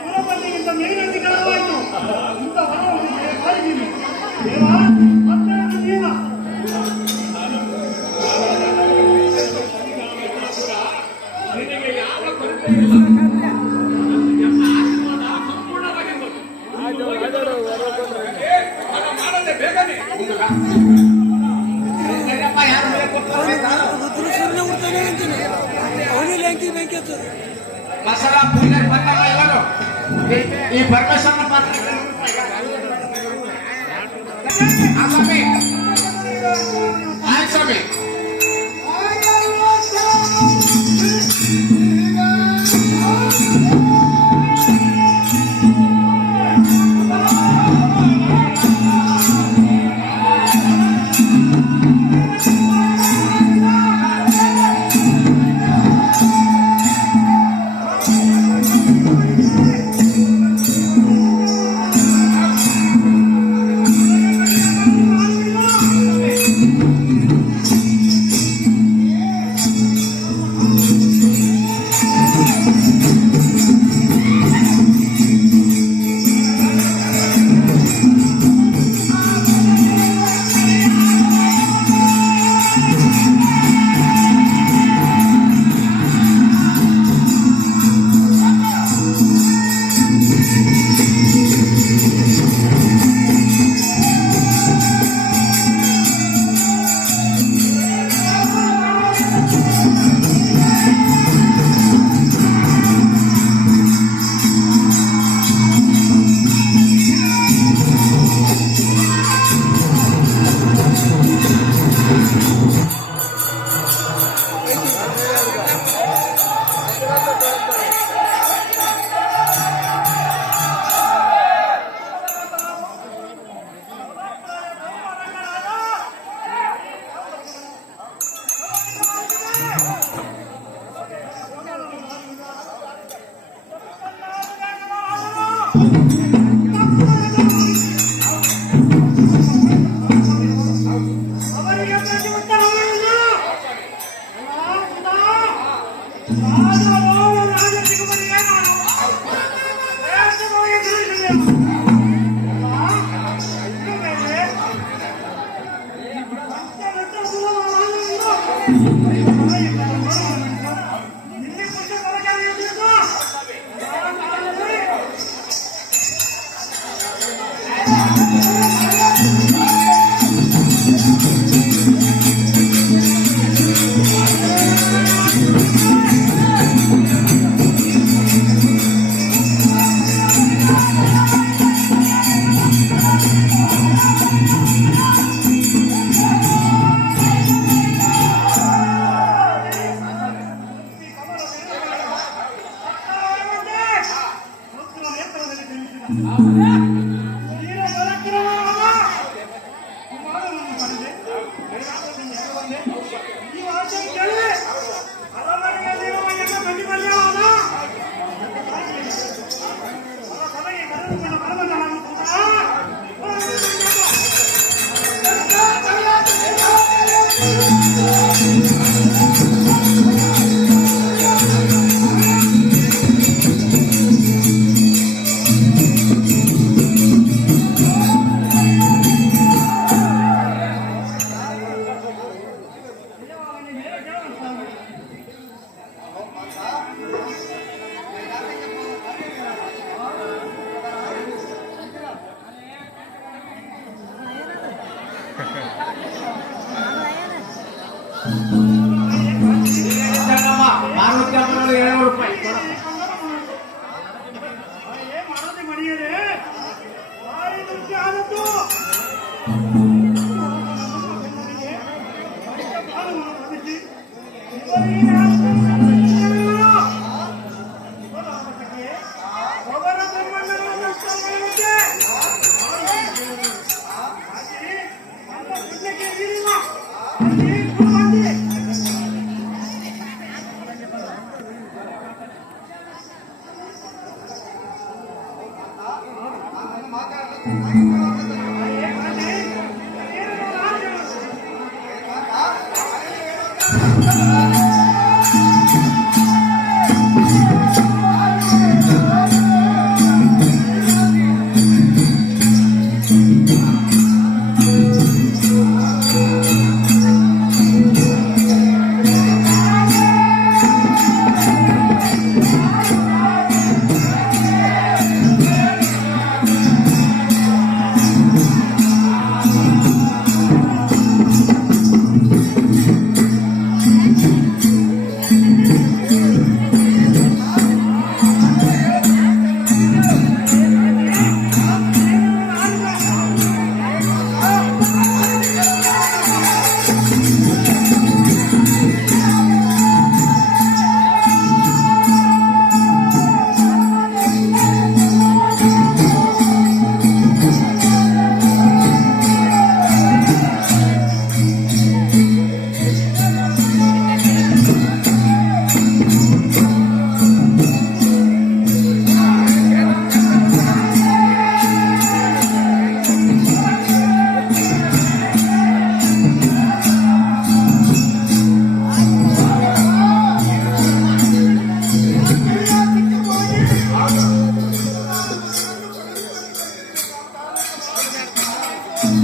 ಪುರಪತಿಗಿಂತ ಮೇಲಧಿಕಾರವಾಯಿತು. ಇಂಥ ವರವನ್ನು ಕಾಯ್ದಿನಿ ದೇವ, ಮತ್ತೆ ನೀನ ನಿನಗೆ ಯಾವ ಕೊರತೆ ಇಲ್ಲ. ನಮ್ಮ ಆಶೀರ್ವಾದ ಸಂಪೂರ್ಣವಾಗಿರ್ಬೋದು. ಹಣ ಮಾಡದೆ ಬೇಗನೆ ಮಸಾಲ ಪೂಜೆ ಬಂದಾಗ ಎಲ್ಲರೂ ಈ ಪರಮೇಶ್ವರನ ಪಾತ್ರ ಸ್ವಾಮಿ ಆಯ್ತು ಸ್ವಾಮಿ. ಅವರಿಗೆ ಪ್ರತಿ ಉತ್ತರವನ್ನು ರಾಜಸಿಗುಮರಿಗೆ ನಾನು ದೇಶಗಳಿಗೆ ತಿಳಿಸಿದೆನು. ಇಲ್ಲಿ ಖುಷಿ ಬರಗಾಲಿಯಲ್ಲಿದ್ದು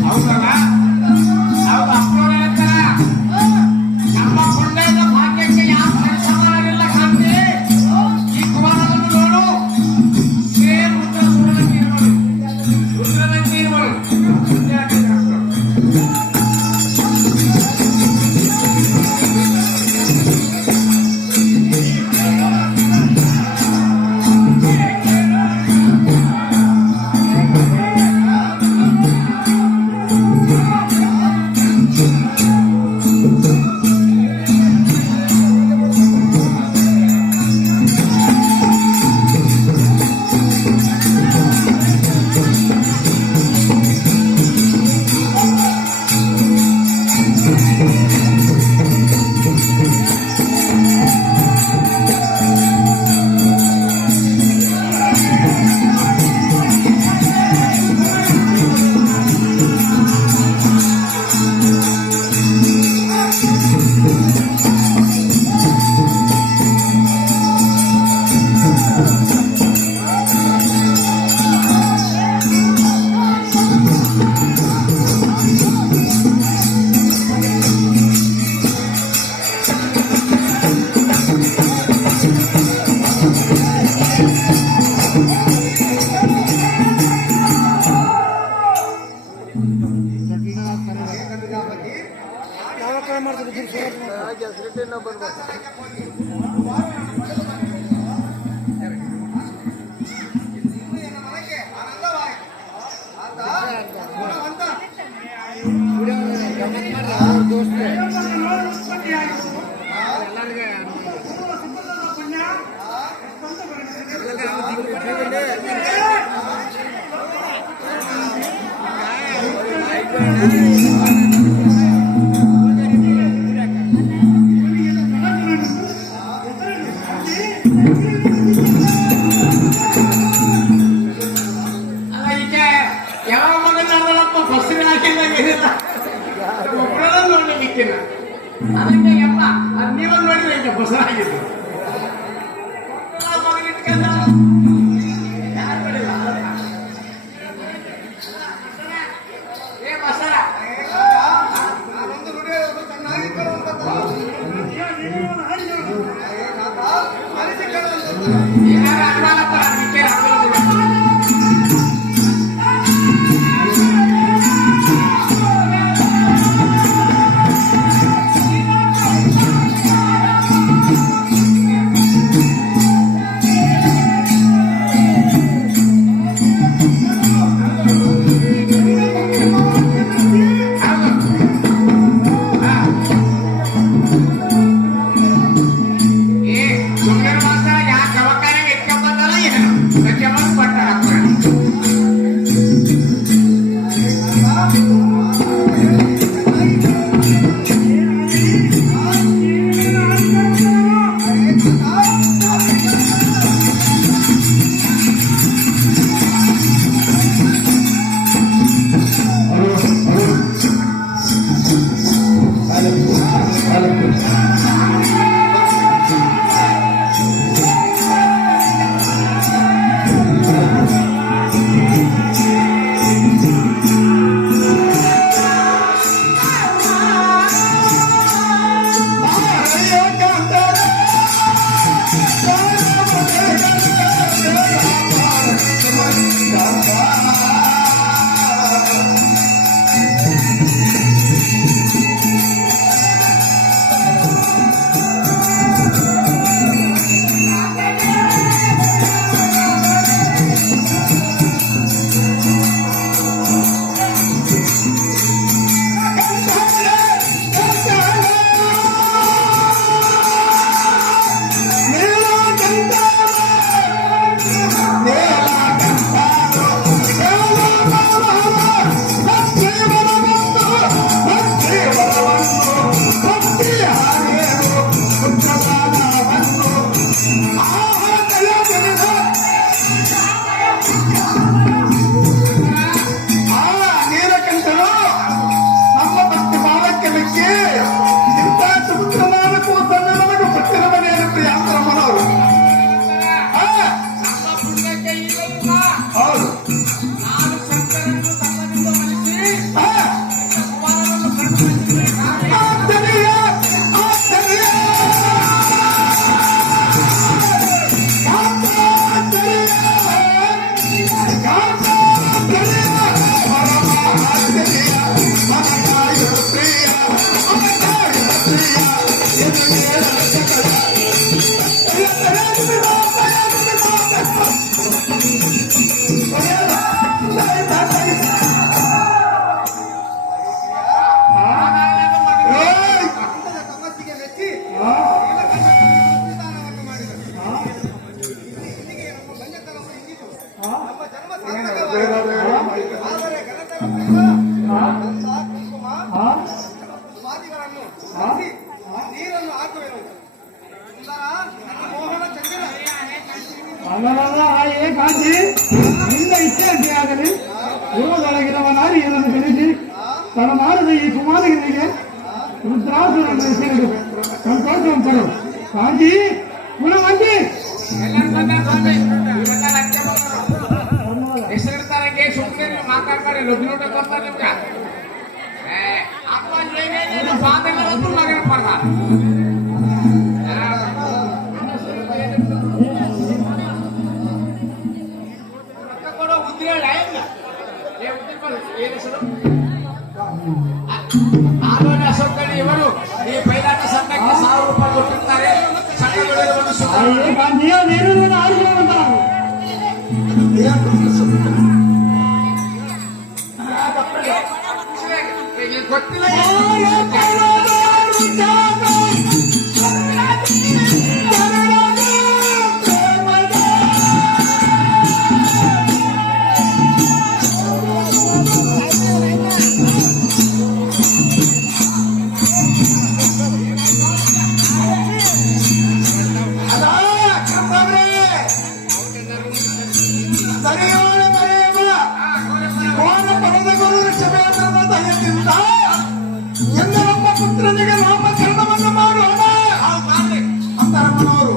ಹೌದಲ್ಲ ಹೌದು ಅಪ್ಪನವ್ರು ಹೇಳ್ತಾರ ನಮ್ಮ ಕೊಂಡದ ಭಾಗ್ಯಕ್ಕೆ ಯಾವ ಸಮಾನವಿಲ್ಲ ಕಾಂತಿ ಈ ಕುಮಾರವನ್ನು ನೋಡು ಸೇಮ್ ಉತ್ತರ ರುದ್ರರಂಗೀರ್ಗಳು ಯಾವ ಕಡೆ ಮಾಡ್ತಾರೆ ಯಾವ ಮಗನಪ್ಪ ಬಸ್ಸಿನ ಹಾಕಿಲ್ಲ ಒಬ್ಬರನ್ನ ನೋಡ್ಲಿಕ್ಕಿಲ್ಲ ಅದಕ್ಕೆ ಅಪ್ಪ ಅದು ನೀವ ನೋಡಿದ್ರೆ ಈಗ ಬಸ್ ಆಗಿದ್ದು ಮಗನಿಟ್ಕೊಂಡ ಯಾರು ನೋಡಿಲ್ಲ ಏ ಬಸ ಏನಾರ ಆಗ್ಬಾರಪ್ಪ ಅದಕ್ಕೆ ಅಲ್ಲಲ್ಲ ಏ ಕಾಂತಿ ನಿನ್ನ ಇಚ್ಛೆ ಆಗಲಿ ಪೂರ್ವದೊಳಗಿರುವ ನಾರಿಯನ್ನು ತಿಳಿಸಿ ತಡಮಾಡದ ಈ ಕುಮಾರನಿಗೆ ರುದ್ರಾಸುರನ್ನು ಹೆಸರಿಡು ಸಂತೋಷವನ್ನು ತರು ಕಾಂತಿ ಗುಣವಂತಿ ಹೆಸರಿರ್ತಾರೆ ಸುಮ್ಮನೆ ಮಾತಾಡ್ತಾರೆ ಲಗ್ನೋಟ ಬರ್ತಾರೆ ನಿಮ್ಗೆ ಅಪ್ಪ ಬಾಧೆಗಳಂತೂ ಮಗನ ಪರ್ವ ಕೊಡೋ ಉದ್ರೇಳ ಏನು ಹೆಸರು ಆಲೋನ ಅಶೋಕಳ್ಳಿ ಇವರು ಈ ಬೈಲಾಟ ಸಂಘಕ್ಕೆ 1000 ರೂಪಾಯಿ ಕೊಟ್ಟಿರ್ತಾರೆ ಗೊತ್ತಿಲ್ಲ ಎಂದರೊಬ್ಬ ಪುತ್ರನಿಗೆ ನಾಮಕರಣವನ್ನು ಮಾಡೋಣ ಅಂತರಮ್ಮನವರು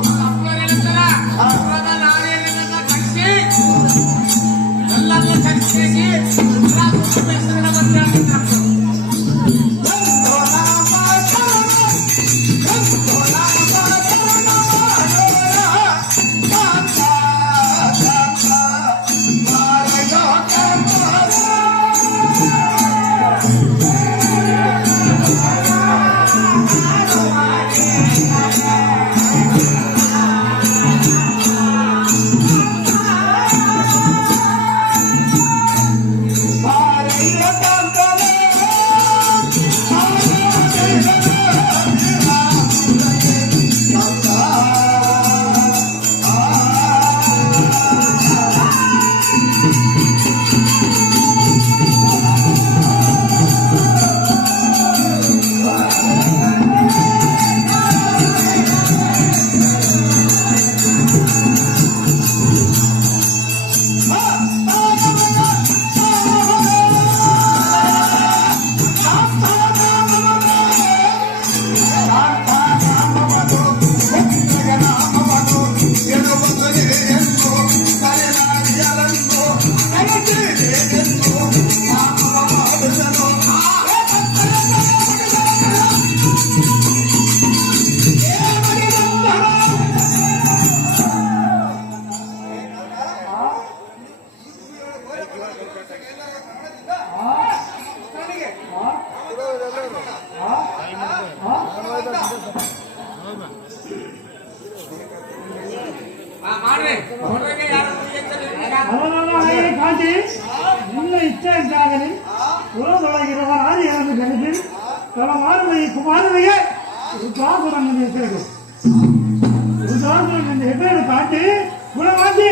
ಕಾಂತಿ ನಿನ್ನ ಇಚ್ಛೆ ಅಂತಾಗಲಿ ಪುರದೊಳಗಿರುವ ನಾರಿಯನ್ನು ಗಣಿಸಿ ತಡಮಾಡುವ ಈ ಕುಮಾರನಿಗೆ ರುದ್ರಾಸುರನ್ನು ಹೆಸರಿಡು ರುದ್ರಾಸುರನಿಂದ ಹೆಸರಿಡು ಕಾಂತಿ ಗುಣವಾಂತಿ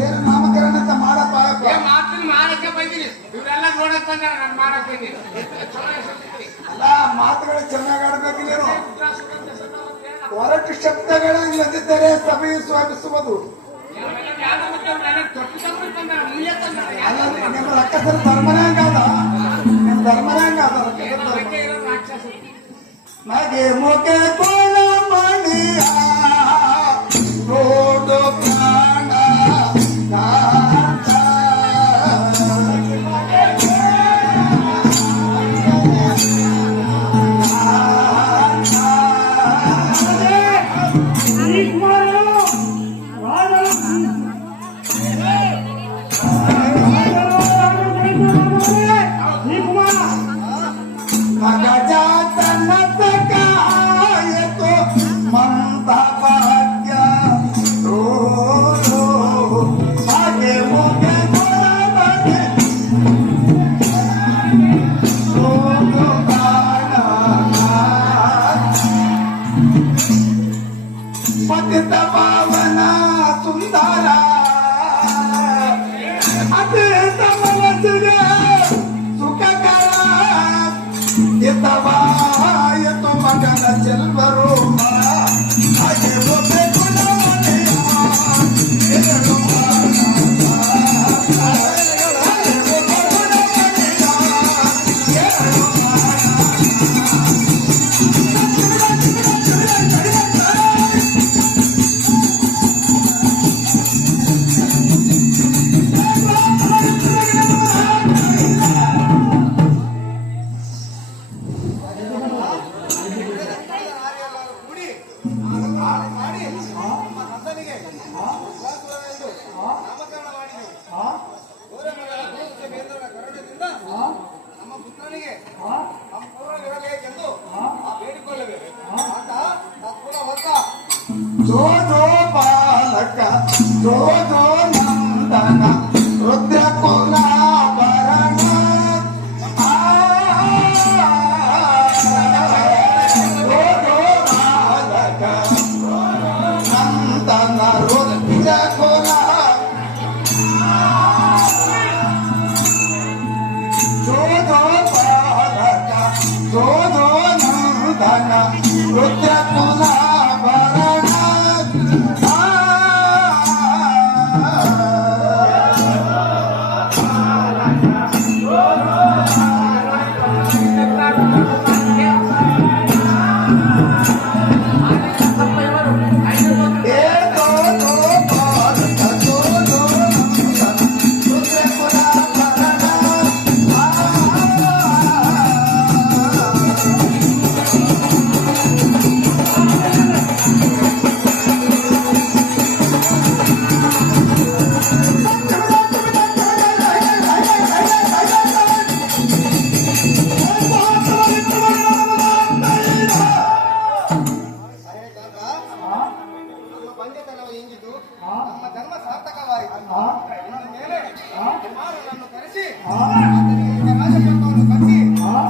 ಏನು ನಾಮಕರಣ ಅಂತ ಮಾಡಪ್ಪ ಮಾತಿನ ಮಾಡಕ್ಕೆ ಬಂದಿನಿ ಇವರೆಲ್ಲ ನೋಡಕ್ ಬಂದಾರ ನಾನು ಮಾಡಕ್ ಬಂದಿನಿ ಅಲ್ಲ ಮಾತುಗಳು ಚೆನ್ನಾಗಿ ಆಡ್ಬೇಕು ನೀನು ಹೊರಟು ಶಬ್ದಗಳು ಇಲ್ಲದಿದ್ದರೆ ಸಭೆಯು ಸ್ವಾಮಿಸುವುದು ಅಲ್ಲ ನಿಮ್ಮ ರಕ್ಕಸರ ಧರ್ಮನೇ ಹಂಗಾದ ನಿಮ್ಮ ಧರ್ಮನೇ ಹಂಗಾದ ಮಗೆ ಮುಖೆ ಕೋಣ ಮಣಿಯ ನೋಡು ಪ್ರಾಣ ಮಗ ಜಾತನ ಅತಿ ಮನಸ್ಸಿಗೆ ಸುಖಕರ ಎತ್ತು ಮಗನ ಚೆಲ್ವರು ಹಾಗೆ ಹೋಗ್ಬೇಕು ನಮ್ಮ ಪುತ್ರನಿಗೆ ಸಂಪೂರ್ಣವಿರಬೇಕೆಂದು ಬೇಡಿಕೊಳ್ಳಬೇಕು. ಆತ ತತ್ಪುರ ಹೊತ್ತ ಜೋ ಜೋ ಬಾಲಕ ಜೋ ಜೋ ನಂದನ ರುದ್ರ ಕುಲಾಭರಣ ಜೋ ಜೋ ಬಾಲಕ ನಂದನ ರುದ್ರ ಕುಲ ಜೋ ಜೋ ಬಾಲಕ ಜೋ ಜೋ ನಂದನ ರುದ್ರ ಕುಲಾಭರಣ ನಮ್ಮ ಬಂಜೆತನವು ಇಂಗಿತು, ನಮ್ಮ ಜನ್ಮ ಸಾರ್ಥಕವಾಯಿತು. ಇನ್ನು ಮೇಲೆ ಕುಮಾರನನ್ನು ಕರೆಸಿ ಆತನಿಗೆ ರಾಜಪಟ್ಟವನ್ನು ಕಟ್ಟಿ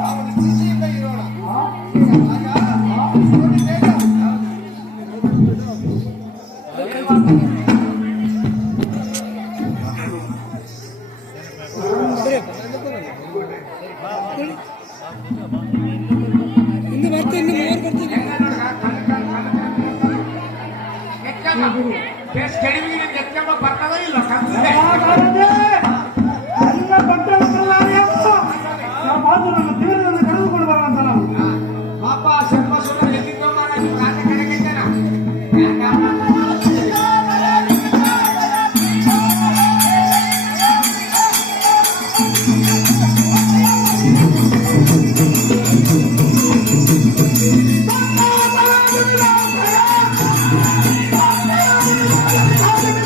ಅವನು ಖುಷಿಯಿಂದ ಇರೋಣ. ಈಗ ರಾಜ ನೋಡಿ ಬೇಗ. ಇನ್ನು ಬರ್ತೀನಿ, ಇನ್ನು ಮೂವರು ಬರ್ತೀನಿ. ಬರ್ತದ ಇಲ್ಲ ಎಲ್ಲ ನಮ್ಮ ತೀವ್ರವನ್ನು ಕರೆದುಕೊಂಡು ಬರುವಂತ ನಾವು ಪಾಪ ಸ್ವಲ್ಪ ಸ್ವಲ್ಪ ರಾಜ ಕಡೆಗಿದ್ದಾನ ¡Vamos!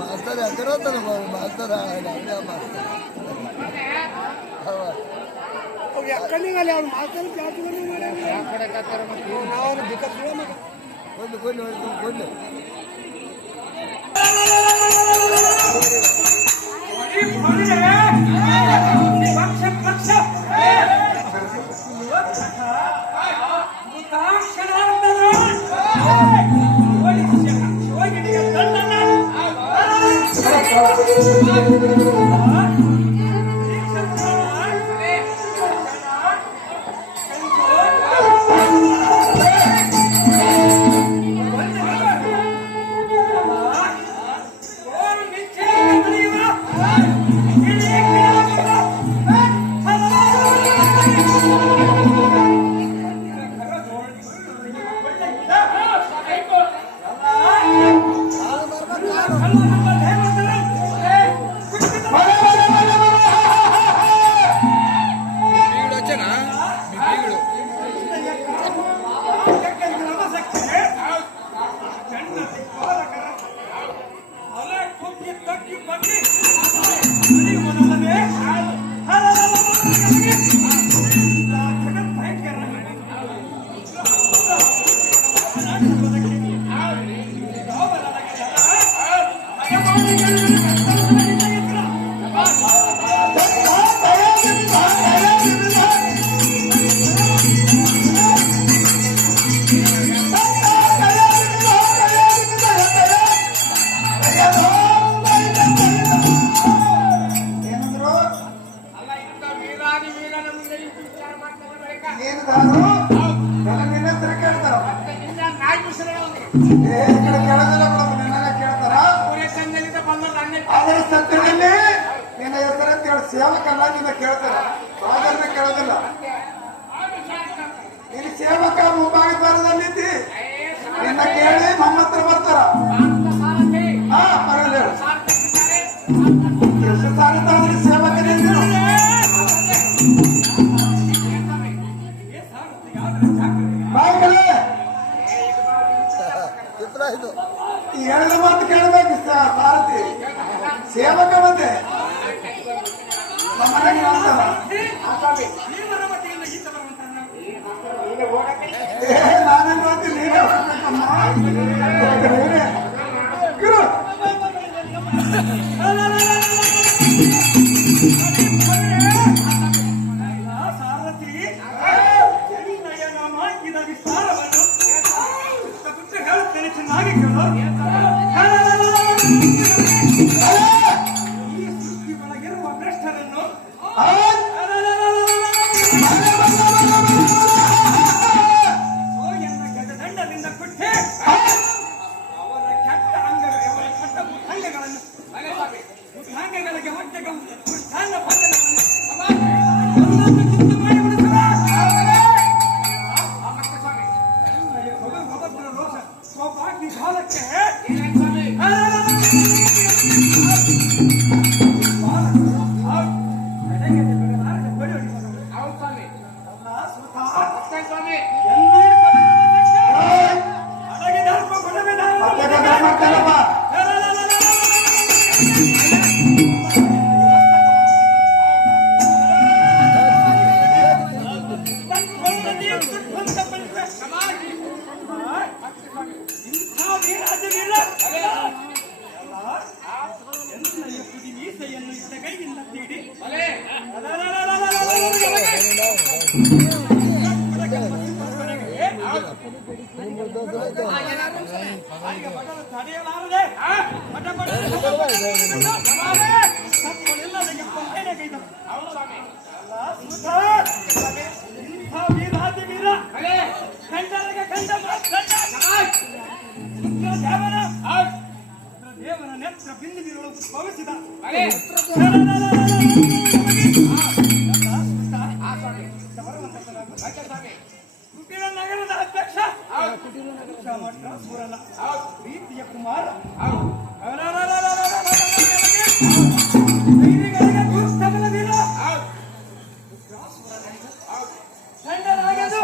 ಮಾಸ್ತರ್ ಯಾಕರತ್ತಾನ ಮಾಸ್ತರ್ ಎಕ್ಕನಿಗಲ್ಲ ಅವ್ರು ಮಾಸ್ತರ್ ಜಾತಿಗಳು ನಾವು ಬಿಕ್ಕುವ ಮಗ ಕೊಡ್ಲಿ Hey! ಯಾರು ಎಲ್ಲ ನಿನ್ನ ಹತ್ರ ಕೇಳ್ತಾರ ಏ ಈ ಕಡೆ ಕೇಳೋದಿಲ್ಲ ಬಿಡಪ್ಪ, ನಿನ್ನೆಲ್ಲ ಕೇಳ್ತಾರ. ಅದರ ಸತ್ಯದಲ್ಲಿ ನಿನ್ನ ಹೆಸರಂತ ಹೇಳಿ ಸೇವಕಲ್ಲ ನಿನ್ನ ಕೇಳ್ತಾರ, ರಾಜರನ್ನ ಕೇಳೋದಿಲ್ಲ. ಇಲ್ಲಿ ಸೇವಕ ಮುಂಭಾಗ ದ್ವಾರದಲ್ಲಿದ್ದಿ, ನಿನ್ನ ಕೇಳಿ ನಮ್ಮ ಹತ್ರ ಬರ್ತಾರ. ಹಾ ಬರಲ್ಲ, ಎಷ್ಟು ಸಾರಿದ್ರೆ ಸೇವಕನೇ ನೀನು. ಬಾಯ್ಕಲೆ ಇದು ಈ ಹೇಳಿದ ಮಾತು ಕೇಳಬೇಕು ಸಾರಥಿ ಸೇವಕ ಮತ್ತೆ ನಮ್ಮನೆಗೆ ಅಂತಾರ. ನಾನೇನ್ ಮಾಡ್ತೀನಿ, ನೀನೇ ಹೋಗ್ಬೇಕಮ್ಮ. ನೀನೇ. ಗುರು. ಸಾರಥಿ ಮಾಡಿದ ವಿಸ್ತಾರವನ್ನು ಹೇಳುತ್ತೇನೆ, ಚೆನ್ನಾಗಿ ಕೇಳು. ಈ ಸೃಷ್ಟಿ ಒಳಗಿರುವ ಭ್ರಷ್ಟರನ್ನು ಎನ್ನ ಗಜದಂಡದಿಂದ ಕೊಟ್ಟೆ ಅವರ ಕೆಟ್ಟ ಅಂಗಗಳನ್ನು ಮುಖಾಂಗಗಳಿಗೆ ಹೊಟ್ಟೆಗೆ ಪುಷ್ಟಾಂಗ ಭಂಡನವನ್ನು ಸ್ವಭಾಗ್ಯ ಕಾಲಕ್ಕೆ ಮೀಸೆಯನ್ನು ಇದ್ದ ಕೈಯಿಂದ ತೀಡಿ ತಡೆಯಲಾರದೆ ಇಂಥ ವೀರಾದಿ ವೀರ ಕಂಡರಿಗೆ ಕಂಡ ದೇವರ ನೆತ್ರ ಬಿಂದು ಬೀರಲು ಭವಿಸಿದ ಕುಟೀರ ನಗರದ ಅಧ್ಯಕ್ಷ ಸೂರನ ಪ್ರೀತಿಯ ಕುಮಾರ ದುಸ್ತಬಲ ವೀರ ದಂಡರಾಗದು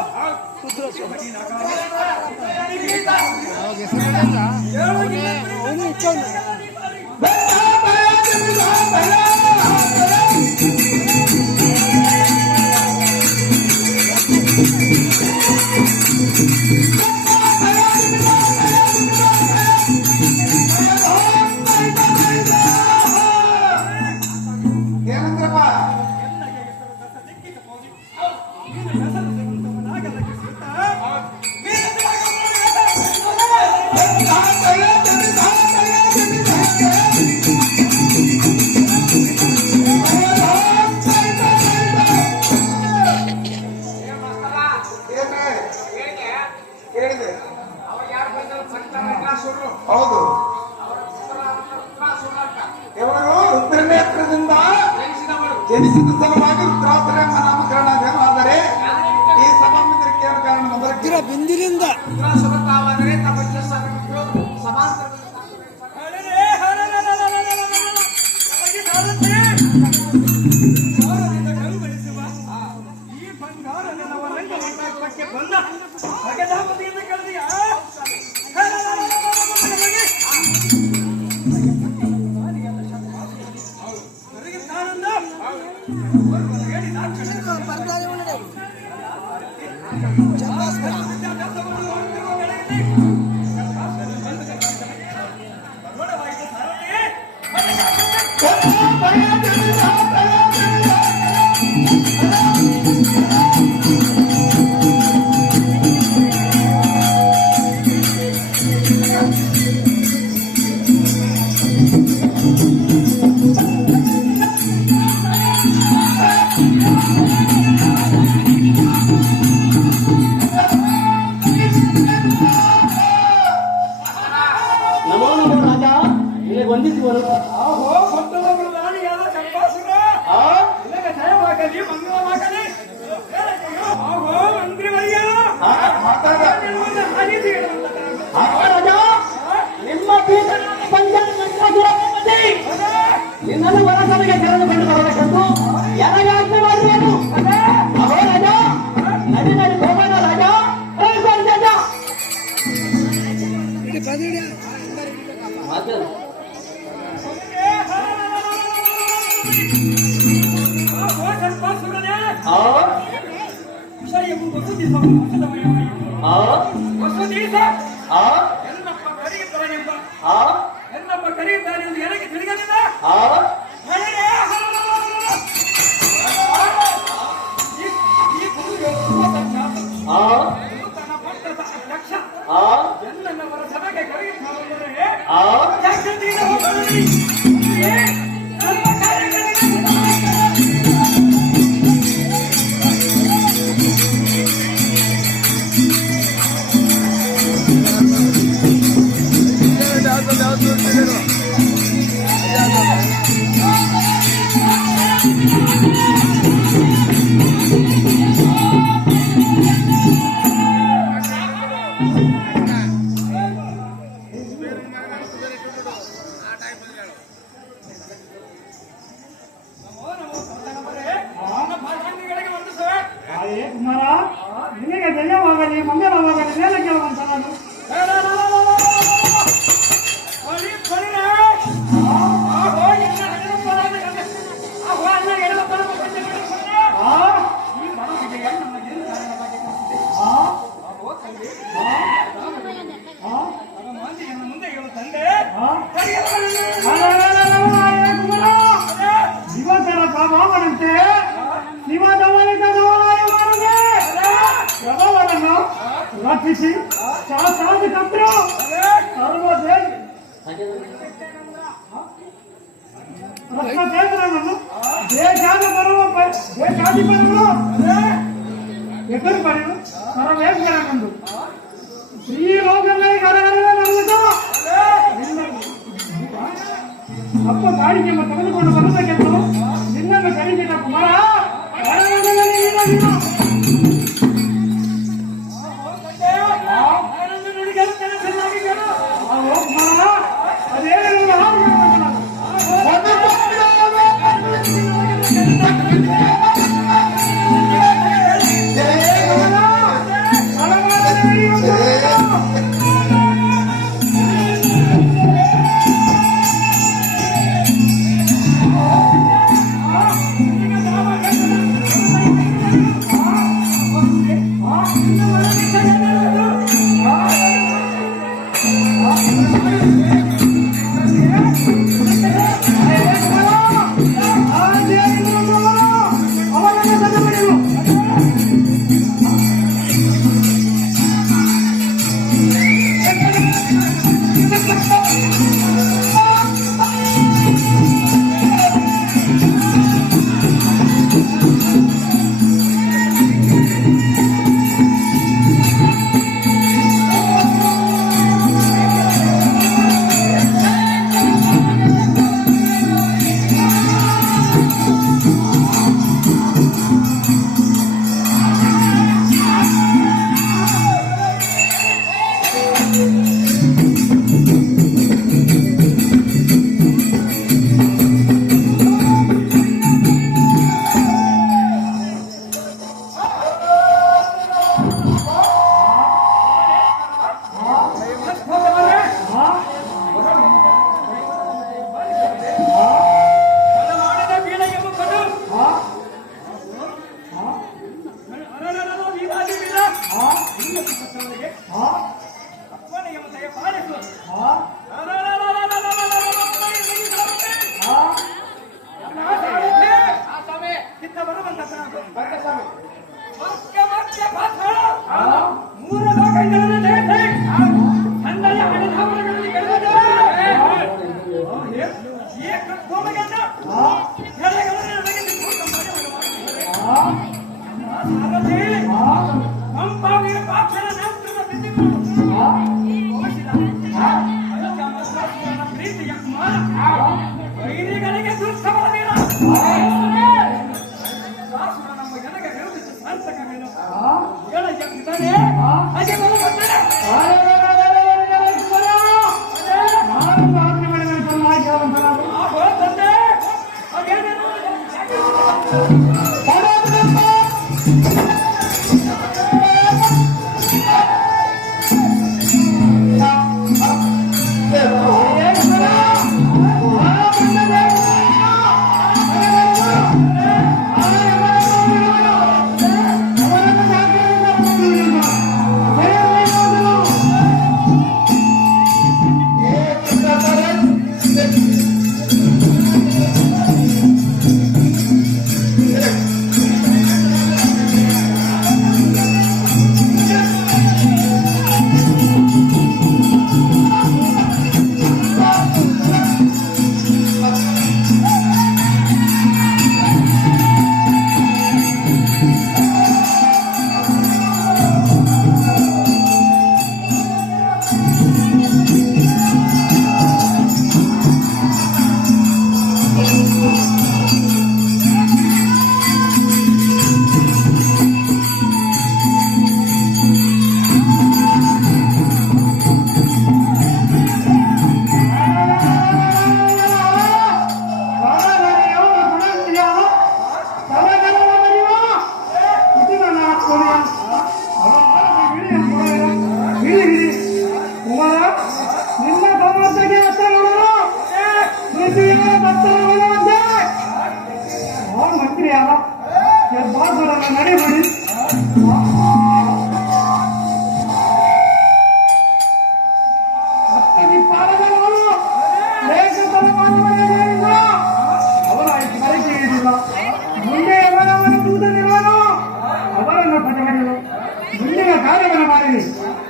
ಏನಂದ್ರಪ್ಪ ಹೇಳಿದೆ ಹೌದು, ಇವರು ರುದ್ರನೇತ್ರದಿಂದ ಜನಿಸಿದ ಸಲುವಾಗಿ ರುದ್ರಾಸುರ ಎಂಬ ನಾಮಕರಣವಾದರೆ ಈ ಸಭಾಮಂದಿರಕ್ಕೆ ಏನು ಕಾರಣ ಮೊದಲ ಬಿಂದಿರಿಂದ ಈ ಬಂಗಾರ ರಂಗಕ್ಕೆ ಬಂದ ಭಗದಾಪತಿಯಿಂದ ಕಳೆದಿಯ ವಂದಿಸುವರು. ಆಹೋ ಭಕ್ತರು ರಾಣಿಯಾದ ಚಂಪಾಸುರ ನಿನಗೆ ಜಯವಾಗಲಿ ಮಂಗಳವಾಗಲಿ. ಆಹೋ ಮಂತ್ರಿವರ್ಯ ನಿಮ್ಮ ಪೀಠ ನಿನ್ನನ್ನು ಹೊರಸಭೆಗೆ ಕರೆದುಕೊಂಡು ಬರಬೇಕೆಂದು ನನಗೆ ಆಜ್ಞೆ ಮಾಡಿರುವನು. ಅಹೋ ರಾಜ, ನಡಿ ನಡಿ ಹೋಗೋಣ ರಾಜ. ರಾಜ ಆಹೋ ಚಂಪಾಸುರನೇ ಆ ವಿಷಯವು ವಸುದೀಸ ವಸುದೀಸ ಎನ್ನಪ್ಪ ಕರೆಯುತ್ತಾನೆಂಬ ಎನ್ನಪ್ಪ ಕರೆಯುತ್ತಾನೆಂದು ನನಗೆ ತಿಳಿಯಲಿಲ್ಲ. ಈ ಗುರುಗೆ ತನ್ನ ಪಟ್ಟದ ಅಧ್ಯಕ್ಷ ಎನ್ನವರ ಸಭೆಗೆ ಕರೆಯುತ್ತಾನೆಂದರೆ ಅಧ್ಯಕ್ಷತೆಯಿಂದ ಹೋಗಲಿ. ನಮ್ಮ ಕಾರ್ಯಕ್ರಮ ಕುಮಾರ, ನಿನಗೆ ಜಯವಾಗಲಿ ಮಂಗಳವಾಗಲಿ. ಮೇಲೆ ಕೇಳುವಂತ ನಾನು ಮುಂದೆ ಹೇಳುತ್ತಂದೆ ಯುವಕರ ಪ್ರಭಾವನಂತೆ ಪ್ರಭಾವವನ್ನು ರಕ್ಷಿಸಿ ಶಾಸಕರು ರತ್ನಚೇತನವನ್ನು ದೇಶಾಧಿಪತಿಗಳು ಎದುರು ಪಡೆದು ಸರ್ವೇಶ್ವರನೆಂದು ಈ ಲೋಕದಲ್ಲಿ ಅಪ್ಪ ಗಾಡಿಗೆ ತೆಗೆದುಕೊಂಡು ಬರಬೇಕೆಂದು ನಿನ್ನನ್ನು ಕರೆದಿದ್ದ ಕುಮಾರ.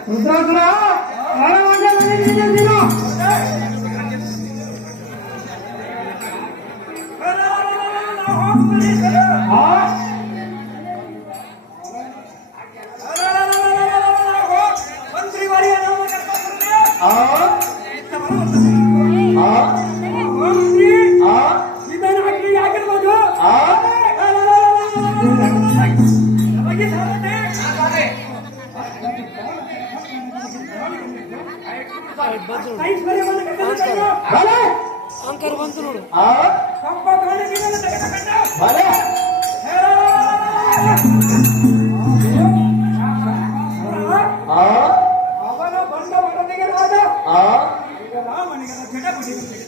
ರುದ್ರಾಸುರ ಅಂಕರ್ ಬಂತು ನೋಡು. ಅವನ ಬಂದ ಮನದಿಗೆ ರಾಜ ಈಗ ರಾಮನಿಗೆ ಜಟ ಬಿಡಿಸಿದೆ.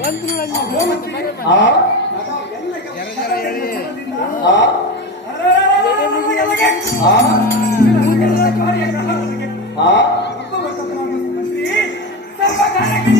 ಬಂತು ಸರ್ವ ಕಾರ್ಯಕ್ಕೆ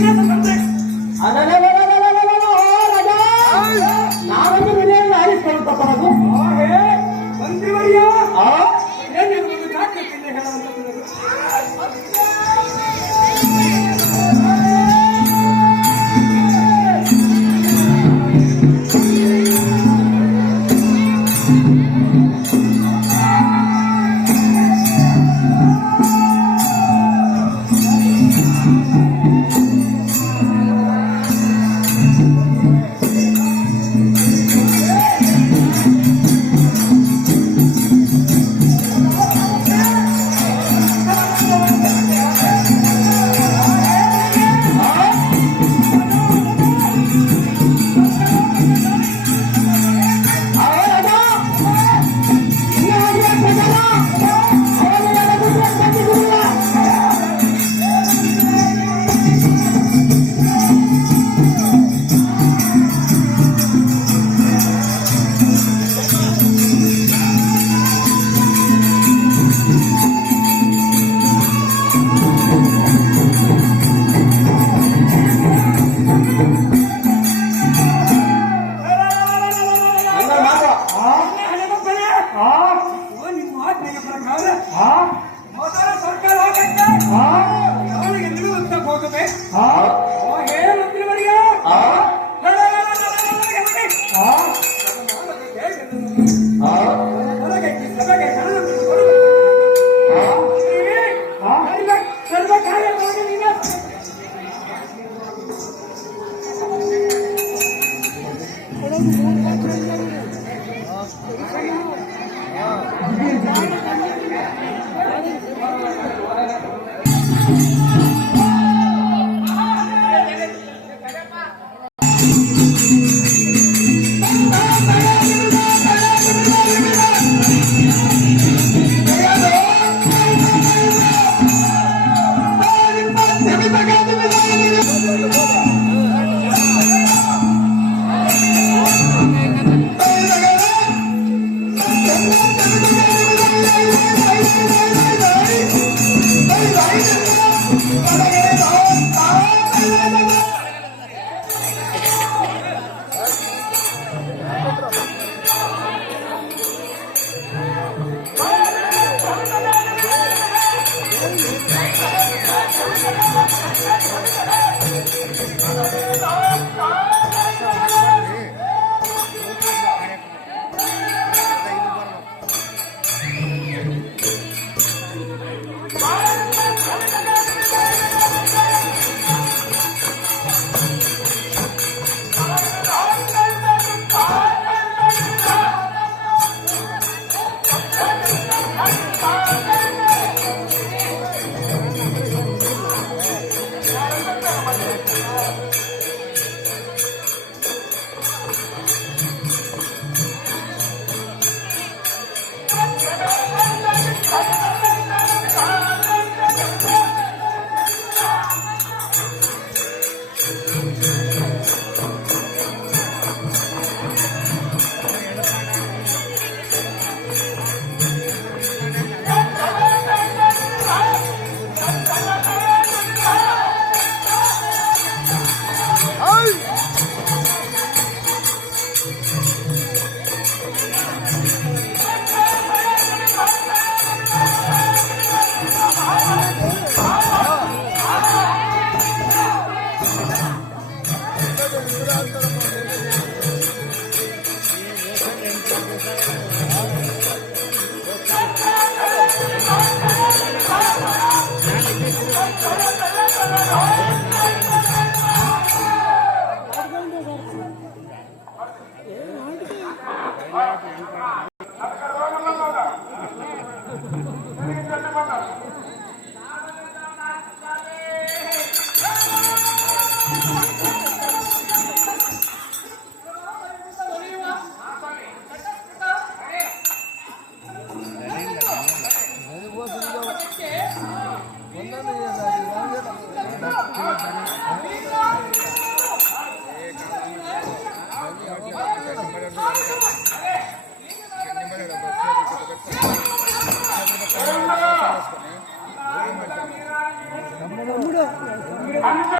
తమ్ముడు